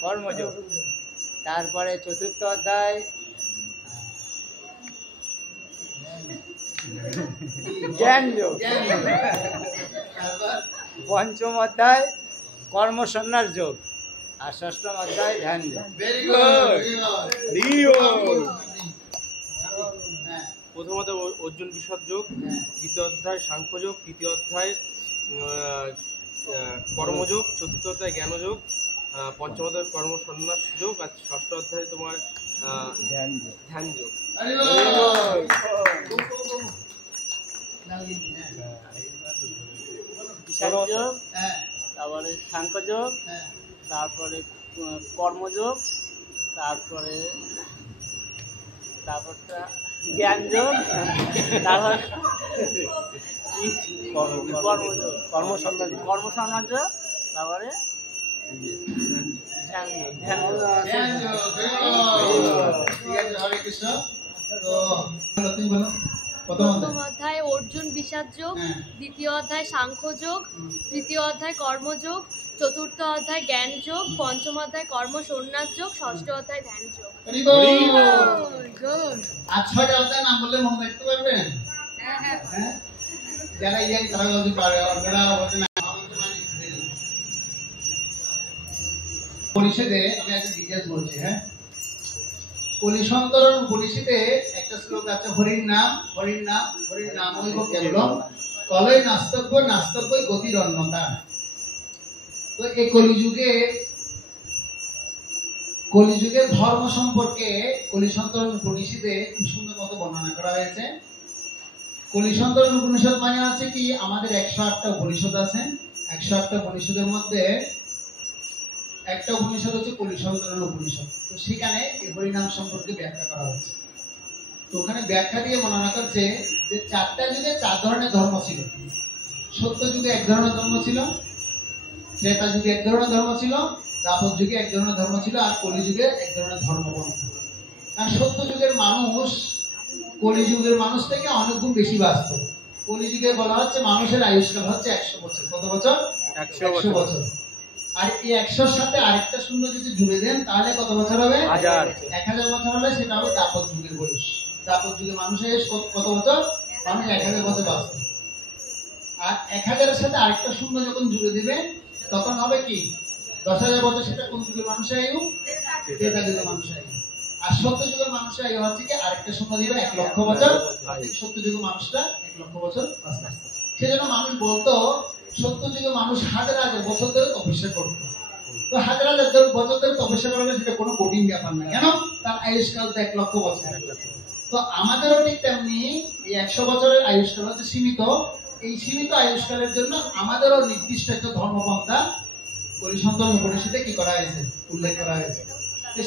কর্মযোগ। তারপরে চতুর্থ অধ্যায় জ্ঞান যোগ। পঞ্চম অধ্যায় কর্মসন্ন্যাস যোগ। আর ষষ্ঠম অধ্যায় ধ্যান যোগ। Very good. প্রথম অধ্যায় অর্জুন বিষাদ যোগ, দ্বিতীয় অধ্যায় সাংখ্যযোগ, তৃতীয় অধ্যায় কর্মযোগ, চতুর্থ অধ্যায় জ্ঞানযোগ, পঞ্চম অধ্যায় কর্মসন্ন্যাস যোগ, আর ষষ্ঠ অধ্যায় তোমার ধ্যান যোগ। বিষাদ যোগ, তারপরে সাংখ্য যোগ, তারপরে কর্মযোগ, তারপরটা জ্ঞান যোগ, তারপর কর্মসন্ন্যাস যোগ, তারপরে ধ্যান যোগ। হরে কৃষ্ণ। তো তুমি বলো। প্রথম অধ্যায় অর্জুন বিষাদ যোগ, দ্বিতীয় অধ্যায় সাংখ্য যোগ, তৃতীয় অধ্যায় কর্মযোগ, চতুর্থ অধ্যায় জ্ঞান যোগ, পঞ্চম অধ্যায় কর্মসন্ন্যাস যোগ, ষষ্ঠ অধ্যায় ধ্যান যোগ। আর 6টা অধ্যায় নাম বললে মনে রাখতে পারবেন? হ্যাঁ। যারা ইয়াং তারা বলতে পারে, ওরা বলতে না। পরিষদে আমি একটা ডিটেইলস বলছি। হ্যাঁ, কলিসন্তরণ উপনিষদে একটা শ্লোক আছে, হরির নাম হইব কেবলম কলয় নাস্তব্য গতির অন্যতা। তো এই কলিযুগের ধর্ম সম্পর্কে কলিসন্তরণ উপনিষদে খুব সুন্দর মতো বর্ণনা করা হয়েছে। কলিসন্তরণ উপনিষদ মানে হচ্ছে কি, আমাদের 108টা উপনিষদ আছে। 108টা উপনিষদের মধ্যে একটা উপনিষদ হচ্ছে কলিসন্তরণ উপনিষদ। তো সেখানে এই হরিনাম সম্পর্কে ব্যাখ্যা করা হচ্ছে। তো ওখানে ব্যাখ্যা দিয়ে বর্ণনা করছে যে 4টা যুগে 4 ধরনের ধর্ম ছিল। সত্য যুগে 1 ধরনের ধর্ম ছিল, ত্রেতা যুগে 1 ধরনের ধর্ম ছিল, দ্বাপর যুগে 1 ধরনের ধর্ম ছিল, আর কলিযুগে 1 ধরনের ধর্মপন্থা। কারণ সত্য যুগের মানুষ কলিযুগের মানুষ থেকে অনেক গুণ বেশি বাস্তব। কলিযুগে বলা হচ্ছে মানুষের আয়ুষ্কাল হচ্ছে 100 বছর। কত বছর? 100 বছর। আর এই 100-র সাথে আরেকটা শূন্য যদি জুড়ে দেন তাহলে কত বছর হবে? 1000 বছর হলে সেটা হবে দ্বাপর যুগের বয়স। দ্বাপর যুগে মানুষের আয়ুষ কত বছর? মানুষ 1000 বছর বাঁচবে। আর 1000-এর সাথে আরেকটা শূন্য যখন জুড়ে দিবে তখন হবে কি 10,000 বছর। সেটা কোন যুগের মানুষের আয়ু? ত্রেতা যুগের মানুষের আয়ু। আর সত্য যুগের মানুষের আয়ু হচ্ছে কি আরেকটা শূন্য দিবে 1 লক্ষ বছর। সত্য যুগের মানুষটা 1 লক্ষ বছর বাঁচবে। সেজন্য মানুষ বলতো সত্য যুগে মানুষ হাজার হাজার বছর ধরে তপস্যা করতো। তো হাজার হাজার বছর ধরে তপস্যা করলে সেটা কোনো কঠিন ব্যাপার না। কেন? তার আয়ুষ্কাল তো 1 লক্ষ বছর। তো আমাদেরও ঠিক তেমনি এই 100 বছরের আয়ুষ্কাল হচ্ছে সীমিত। এই সীমিত আয়ুষ্কালের জন্য আমাদেরও নির্দিষ্ট একটা ধর্মপন্থা কলিসন্তরণ উপনিষদে কি করা হয়েছে? উল্লেখ করা হয়েছে। তো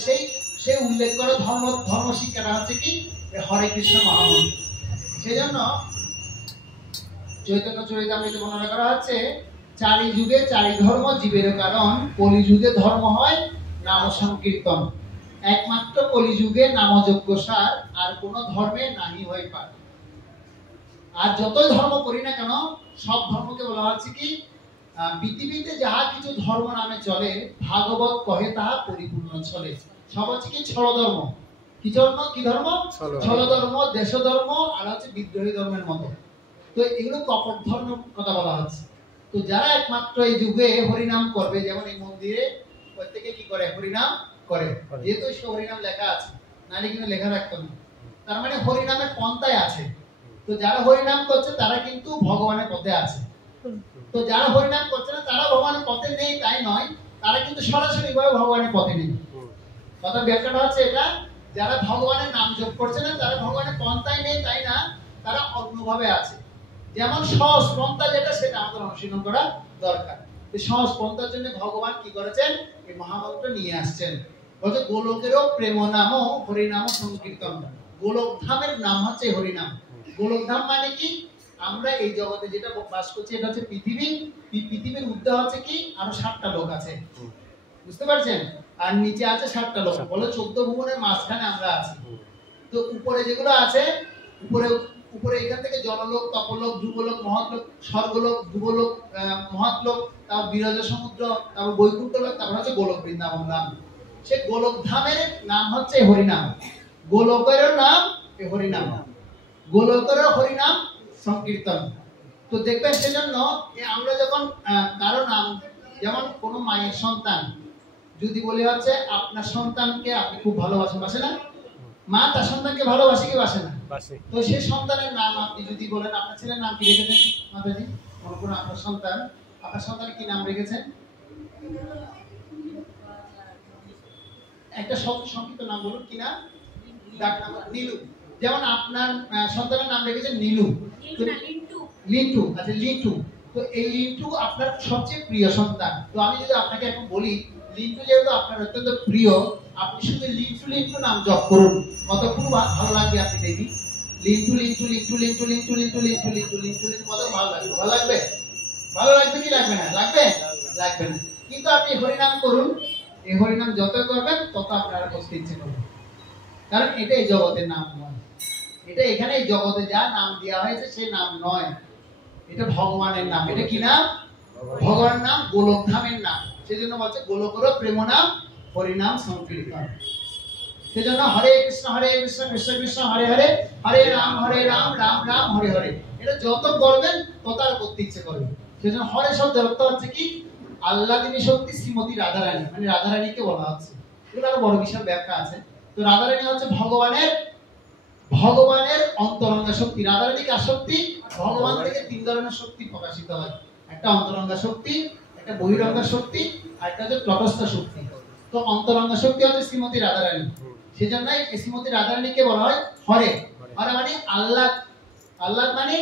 সেই উল্লেখ করা ধর্ম শিক্ষাটা হচ্ছে কি হরে কৃষ্ণ মহামন্ত্র। সেই জন্য চৈতন্য চরিতামৃতে বর্ণনা করা হচ্ছে 4 যুগে 4 ধর্ম জীবের কারণ, কলিযুগে ধর্ম হয় নাম সংকীর্তন। একমাত্র কলিযুগে নামযজ্ঞ সার, আর কোন ধর্মে নাহি হয় পার। আর যতই ধর্ম করি না কেন সব ধর্মকে বলা হচ্ছে কি পৃথিবীতে যাহা কিছু ধর্ম নামে চলে ভাগবত কহে তাহা পরিপূর্ণ চলে। সব হচ্ছে কি ছল ধর্ম। কি ধর্ম? ছল ধর্ম, দেশ ধর্ম, আর হচ্ছে বিদ্রোহী ধর্মের মতো। তো এগুলো কপট ধর্ম কথা বলা হচ্ছে। তো যারা একমাত্র এই যুগে হরিনাম করবে, যেমন এই মন্দিরে প্রত্যেকে কি করে? হরিনাম করে। যেহেতু সে হরিনাম লেখা আছে, নাহলে কিন্তু লেখা রাখতো না। তার মানে হরিনামের পন্থায় আছে। তো যারা হরিনাম করছে তারা কিন্তু ভগবানের পথে আছে। তো যারা হরিনাম করছে না তারা ভগবানের পথে নেই তাই নয়, তারা কিন্তু সরাসরি ভাবে ভগবানের পথে নেই। কথা ব্যাখ্যাটা হচ্ছে এটা, যারা ভগবানের নাম জপ করছে না তারা ভগবানের পন্থায় নেই তাই না, তারা অন্যভাবে আছে। যেমন সহজ পন্থা যেটা, সেটা আমাদের অনুশীলন করা দরকার। এই সহজ পন্থার জন্য ভগবান কি করেছেন? এই মহামন্ত্র নিয়ে আসছেন। বলছে গোলকেরও প্রেম নাম হরিনাম সংকীর্তন। গোলক ধামের নাম হচ্ছে হরিনাম। গোলক ধাম মানে কি? আমরা এই জগতে যেটা বাস করছি এটা হচ্ছে পৃথিবী। পৃথিবীর ঊর্ধ্বে হচ্ছে কি আরো 7টা লোক আছে, বুঝতে পারছেন? আর নিচে আছে 7টা লোক। বলে 14 ভুবনের মাঝখানে আমরা আছি। তো উপরে যেগুলো আছে, উপরে এখান থেকে জনলোক, তপলোক, ধ্রুবলোক, মহৎলোক, স্বর্গলোক, ধ্রুবলোক, মহৎলোক, তারপর বিরজা সমুদ্র, তারপর বৈকুণ্ঠ লোক, তারপর হচ্ছে গোলক বৃন্দাবন ধাম। সে গোলক ধামের নাম হচ্ছে হরিনাম। গোলকের নাম হরিনাম, গোলকের হরিনাম সংকীর্তন। তো দেখবেন সেজন্য আমরা যখন কারো নাম, যেমন কোন মায়ের সন্তান যদি বলে হচ্ছে আপনার সন্তানকে আপনি খুব ভালোবাসেন, বাসে না? মা তার সন্তানকে ভালোবাসে কি বাসে না? তো সেই সন্তানের নাম আপনি যদি বলেন, আপনার ছেলের নাম কি রেখেছেন মাতাজি? কোন আপনার সন্তান কি নাম রেখেছেন? একটা সংক্ষিপ্ত নাম বলুন। কি নাম? ডাক নাম নীলু। যেমন আপনার সন্তানের নাম রেখেছেন নীলু, লিন্টু। আচ্ছা লিন্টু। তো এই লিন্টু আপনার সবচেয়ে প্রিয় সন্তান। তো আমি যদি আপনাকে এখন বলি লিন্টু যেহেতু আপনার অত্যন্ত প্রিয়, আপনি শুধু লিন্টু নাম জপ করুন, কতক্ষণ ভালো লাগবে আপনি দেখি। লিন্টু লিন্টু লিন্টু লিন্টু লিন্টু লিন্টু লিন্টু লিন্টু লিন্টু লিন্টু কত ভালো লাগবে? ভালো লাগবে? ভালো লাগবে কি লাগবে না? লাগবে না। কিন্তু আপনি হরিনাম করুন, এই হরিনাম যত করবেন তত আপনারা বসতে ইচ্ছে করবে। কারণ এটা এই জগতের নাম নয়, এটা এখানে এই জগতে যা নাম দেওয়া হয়েছে সে নাম নয়, এটা ভগবানের নাম। এটা কি নাম? ভগবানের নাম, গোলক ধামের নাম। সেজন্য বলছে গোলকেরও প্রেম নাম হরিনাম সংকীর্তন। সেজন্য হরে কৃষ্ণ কৃষ্ণ কৃষ্ণ হরে হরে, হরে রাম রাম রাম হরে হরে। এটা যত করবেন তত আর করতে ইচ্ছে করবে। সেজন্য হরে শব্দের অর্থ হচ্ছে কি আল্লাদিনী শক্তি শ্রীমতী রাধারানী, মানে রাধারানীকে বলা হচ্ছে। এগুলো আরো বড় বিশাল ব্যাখ্যা আছে। তো রাধারানী হচ্ছে ভগবানের অন্তরঙ্গা শক্তি। রাধারানী কার শক্তি? ভগবান থেকে তিন ধরনের শক্তি প্রকাশিত হয়, একটা অন্তরঙ্গা শক্তি, একটা বহিরঙ্গা শক্তি, আর একটা হচ্ছে তটস্থ শক্তি। তো অন্তরঙ্গা শক্তি হচ্ছে শ্রীমতী রাধারানী, সেজন্যই শ্রীমতী রাধারানীকে বলা হয় হরে। হরে মানে আল্লাহ, আল্লাহ মানে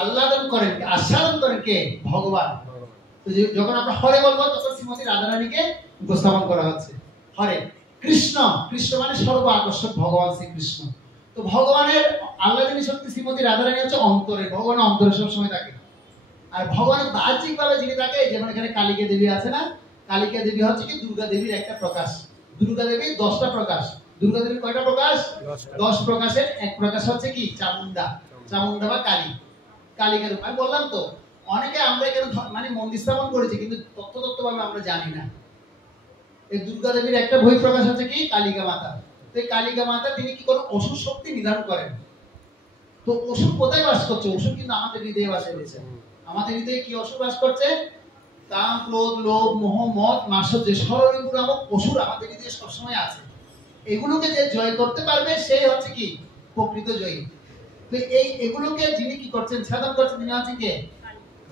আল্লাদন করেন, আস্বাদন করেন কে? ভগবান। তো যখন আমরা হরে বলবো তখন শ্রীমতী রাধারানীকে উপস্থাপন করা হচ্ছে হরে। কৃষ্ণ, কৃষ্ণ মানে সর্ব আকর্ষক ভগবান শ্রীকৃষ্ণ। তো ভগবানের আল্লাহদানী শক্তি শ্রীমতী রাধারানী হচ্ছে অন্তরে, ভগবানের অন্তরে সবসময় থাকে। আর ভগবানের বাহ্যিক ভাবে যিনি থাকে, যেমন এখানে কালিকা দেবী আছে না, কালিকা দেবী হচ্ছে কি দুর্গা দেবীর একটা প্রকাশ। দুর্গা দেবীর 10টা প্রকাশ। দুর্গা দেবীর কয়টা প্রকাশ? 10 প্রকাশের এক প্রকাশ হচ্ছে কি চামুন্ডা, চামুন্ডা বা কালী, কালিকা রূপ। আমি বললাম তো অনেকে আমরা এখানে মানে মন্দির স্থাপন করেছি কিন্তু তত্ত্বভাবে আমরা জানি না। এই দুর্গা দেবীর একটা বই প্রকাশ হচ্ছে কি কালিকা মাতা। তো এই কালিকা মাতা তিনি কি করেন? অসুর শক্তি নিধন করেন। তো অসুর কোথায় বাস করছে? অসুর কিন্তু আমাদের হৃদয়ে বাস করেছে। আমাদের হৃদয়ে কি অসুর বাস করছে? কাম, ক্রোধ, লোভ, মোহ, মদ, মাৎসর্য, ষড়রিপু নামক অসুর আমাদের হৃদয়ে সবসময় আছে। এগুলোকে যে জয় করতে পারবে সেই হচ্ছে কি প্রকৃত জয়ী। তো এগুলোকে যিনি কি করছেন, সাধন করছেন, তিনি হচ্ছে কে?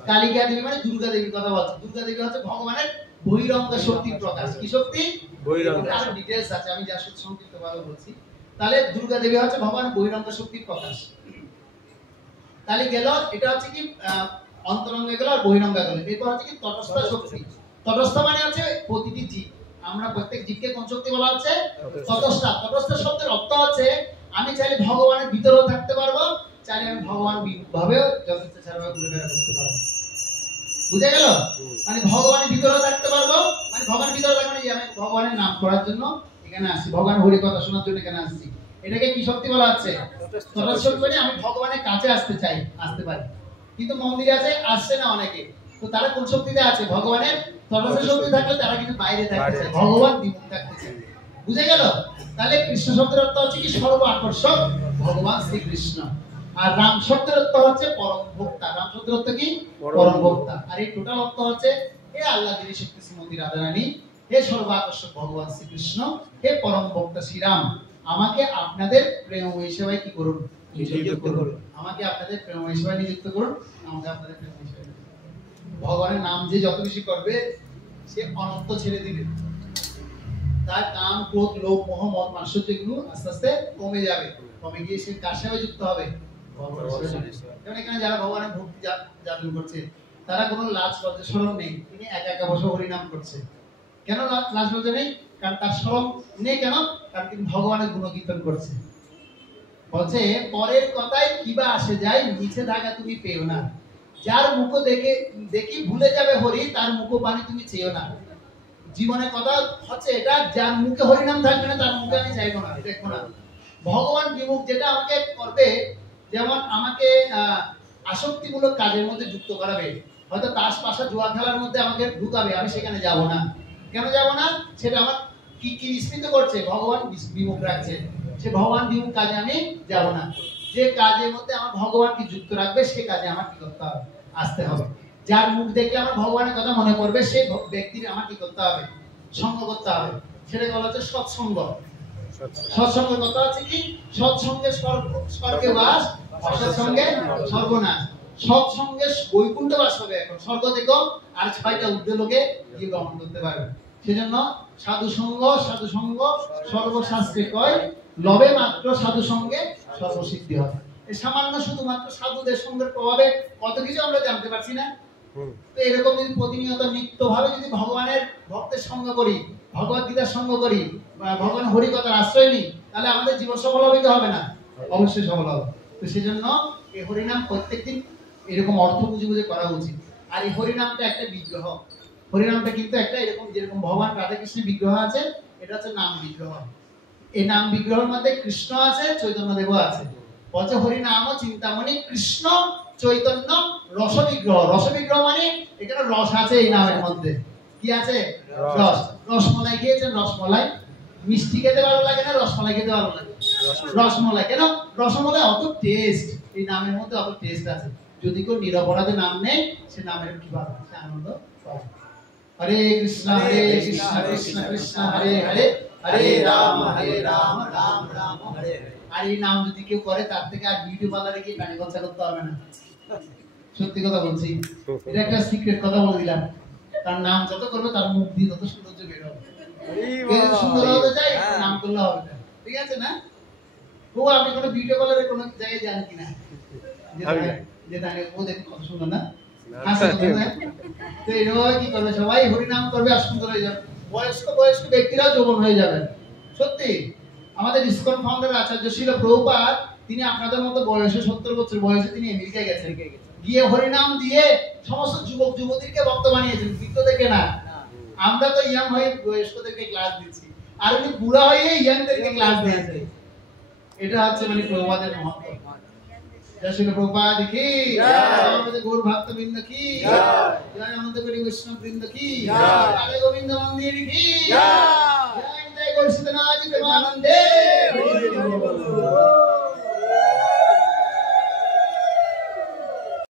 কালিকা দেবী মানে দুর্গা দেবীর কথা বলছে। দুর্গা দেবী হচ্ছে ভগবানের বহিরঙ্গ শক্তির প্রকাশ। কি শক্তি? বহিরঙ্গ। আর ডিটেইলস আছে, আমি যা সংক্ষিপ্ত ভাবে বলছি। তাহলে দুর্গা দেবী হচ্ছে ভগবানের বহিরঙ্গ শক্তির প্রকাশ। তাহলে গেল, এটা হচ্ছে কি অন্তরঙ্গ গেল আর বহিরঙ্গ গেল। এরপর হচ্ছে কি তটস্থ শক্তি। তটস্থ মানে হচ্ছে প্রতিটি জীব, আমরা প্রত্যেক জীবকে কোন শক্তি বলা হচ্ছে? তটস্থ। তটস্থ শব্দের অর্থ হচ্ছে আমি চাইলে ভগবানের ভিতরেও থাকতে পারবো, চাইলে আমি ভগবান ভাবেও যথেষ্ট ছাড়া ঘুরে করতে পারবো। বুঝা গেল? মানে ভগবানের ভিতরেও থাকতে পারবো, মানে ভগবানের ভিতরে থাকবো না যে আমি ভগবানের নাম করার জন্য এখানে আসছি, ভগবানের হরি কথা শোনার জন্য এখানে আসছি, এটাকে কি শক্তি বলা হচ্ছে? তটস্থ শক্তি। মানে আমি ভগবানের কাছে আসতে চাই, আসতে পারি, কিন্তু মন্দিরে আছে আসছে না অনেকে। তো তারা কোন শক্তিতে আছে? ভগবানের তটস্থ শক্তি থাকলে তারা কিন্তু বাইরে থাকতে চায়, ভগবান বিমুখ থাকতে চায়। বুঝে গেল? তাহলে কৃষ্ণ শব্দের অর্থ হচ্ছে কি সর্ব আকর্ষক ভগবান শ্রীকৃষ্ণ। আর রাম শব্দের অর্থ হচ্ছে পরম ভোক্তা। রাম শব্দের অর্থ কি? পরম ভোক্তা। আর এই টোটাল অর্থ হচ্ছে হে আল্লাহর শক্তি শ্রীমতী রাধারানী, হে সর্ব আকর্ষক ভগবান শ্রীকৃষ্ণ, হে পরম ভোক্তা শ্রীরাম, আমাকে আপনাদের প্রেমময়ী সেবায় কি করুন? নিযুক্ত করুন। আমাকে আপনাদের প্রেমময়ী সেবায় নিযুক্ত করুন। আমাকে আপনাদের প্রেমময়ী সেবায়। ভগবানের নাম যে যত বেশি করবে সে অনন্ত ছেড়ে দিবে, তার কাম, ক্রোধ, লোভ, মোহ, মদ, মাৎসর্য এগুলো আস্তে আস্তে কমে যাবে। কমে গিয়ে সে কার সেবায় যুক্ত হবে? যেমন এখানে যারা ভগবানের ভক্তি যাপন করছে তারা কোনো লাজ লজ্জা শরম নেই, তিনি একা একা বসে হরিনাম করছে। কেন লাজ লজ্জা নেই? কারণ তার শরম নেই। কেন? কারণ তিনি ভগবানের গুণকীর্তন করছে। বলছে পরের কথায় কিবা আসে যায়, নিচে থাকা তুমি পেও না, যার মুখ দেখি ভুলে যাবে হরি, তার মুখ বাণী তুমি চেয়েও না। জীবনের কথা হচ্ছে এটা, যার মুখে হরিনাম থাকবে না তার মুখে আমি চাইবো না, দেখবো না। ভগবান বিমুখ যেটা আমাকে করবে, যেমন আমাকে আসক্তিমূলক কাজের মধ্যে যুক্ত করাবে, হয়তো তাস পাশা জুয়া খেলার মধ্যে আমাকে ঢুকাবে, আমি সেখানে যাব না। কেন যাব না? সেটা আমার কি বিস্মৃত করছে, ভগবান বিমুখ রাখছে, সে ভগবান বিমুখ কাজে আমি যাব না। যে কাজের মধ্যে আমার ভগবানকে যুক্ত রাখবে সে কাজে আমার কি করতে হবে? আসতে হবে। যার মুখ দেখলে আমার ভগবানের কথা মনে পড়বে সেই ব্যক্তির আমার কি করতে হবে? সঙ্গ করতে হবে। সেটাকে বলা হচ্ছে সৎসঙ্গ। সৎসঙ্গের কথা হচ্ছে কি? সৎসঙ্গে স্বর্গে বাস, অসৎসঙ্গে সর্বনাশ। সৎসঙ্গে বৈকুণ্ঠ বাস হবে, এখন স্বর্গ থেকে আর 6টা ঊর্ধ্ব লোকে গিয়ে গমন করতে পারবে। সেজন্য সাধু সঙ্গ সর্বশাস্ত্রে কয়, লবে মাত্র সাধু সঙ্গে সর্বসিদ্ধি হয়। এই সামান্য শুধুমাত্র সাধুদের সঙ্গের প্রভাবে কত কিছু আমরা জানতে পারছি না। তো এরকম যদি প্রতিনিয়ত নিত্যভাবে যদি ভগবানের ভক্তের সঙ্গ করি, ভগবত গীতার সঙ্গ করি, ভগবান হরিকথার আশ্রয় নিই, তাহলে আমাদের জীবন সফল হবে কি হবে না? অবশ্যই সফল হবে। তো সেজন্য এই হরিনাম প্রত্যেকদিন এরকম অর্থ বুঝে বুঝে করা উচিত। আর এই হরিনামটা একটা বিগ্রহ। হরিনামটা কিন্তু একটা এরকম, যেরকম ভগবান রাধা কৃষ্ণের বিগ্রহ আছে, এটা হচ্ছে নাম বিগ্রহ। এই নাম বিগ্রহের মধ্যে কৃষ্ণ আছে, চৈতন্য দেব আছে। বলছে হরিনাম চিন্তামণি কৃষ্ণ চৈতন্য রস বিগ্রহ। রস বিগ্রহ মানে এখানে রস আছে এই নামের মধ্যে। কি আছে? রস। রসমলাই খেয়েছেন? রসমলাই মিষ্টি খেতে ভালো লাগে না রসমলাই খেতে ভালো লাগে? রসমলাই। কেন? রসমলাই অত টেস্ট, এই নামের মধ্যে অত টেস্ট আছে। যদি কেউ নিরপরাধে নাম নেয় সে নামের কি ভালো, সে আনন্দ পাবে। হরে কৃষ্ণ কৃষ্ণ কৃষ্ণ হরে হরে, হরে রাম রাম রাম হরে হরে। আর এই নাম যদি কেউ করে তার থেকে আর বিউটি পার্লারে গিয়ে গাড়ি খরচা করতে হবে না। সত্যি কথা বলছি, এটা একটা সিক্রেট কথা বলে দিলাম। তার নাম যত করবে তার মুখ দিয়ে তত সৌন্দর্য বের হবে। কেউ সুন্দর হতে চাই নাম করলে হবে না, ঠিক আছে না? ও আপনি কোনো বিউটি পার্লারে কোনো জায়গায় যান কিনা? যে তাকে ও দেখে কত সুন্দর না, হাসি কথা না? তো এইভাবে কি করবে, সবাই হরিনাম করবে আর সুন্দর হয়ে যাবে। বয়স্ক ব্যক্তিরাও যৌবন হয়ে যাবেন। সত্যি আমাদের ইসকন ফাউন্ডার আচার্য শিল প্রভুপাদ, তিনি আপনাদের মতো বয়সে 70 বছর বয়সে তিনি আমেরিকায় গেছেন, গিয়ে হরিনাম দিয়ে সমস্ত যুবক যুবতীকে ভক্ত বানিয়েছেন, বৃদ্ধদেরকে না। আমরা তো ইয়াং হয়ে বয়স্কদেরকে ক্লাস দিচ্ছি, আর উনি বুড়া হয়ে ইয়াংদেরকে ক্লাস দিয়েছে। এটা হচ্ছে মানে প্রভুপাদের মহত্ব। জয় শ্রী প্রভুপাদ কি জয়, আমাদের গৌর ভক্তবৃন্দ কি জয়, জয় আমাদের বৈষ্ণব বৃন্দ কি জয়, রাধে গোবিন্দ মন্দির কি জয়, জয় গৌর সীতানাথ প্রেমানন্দে।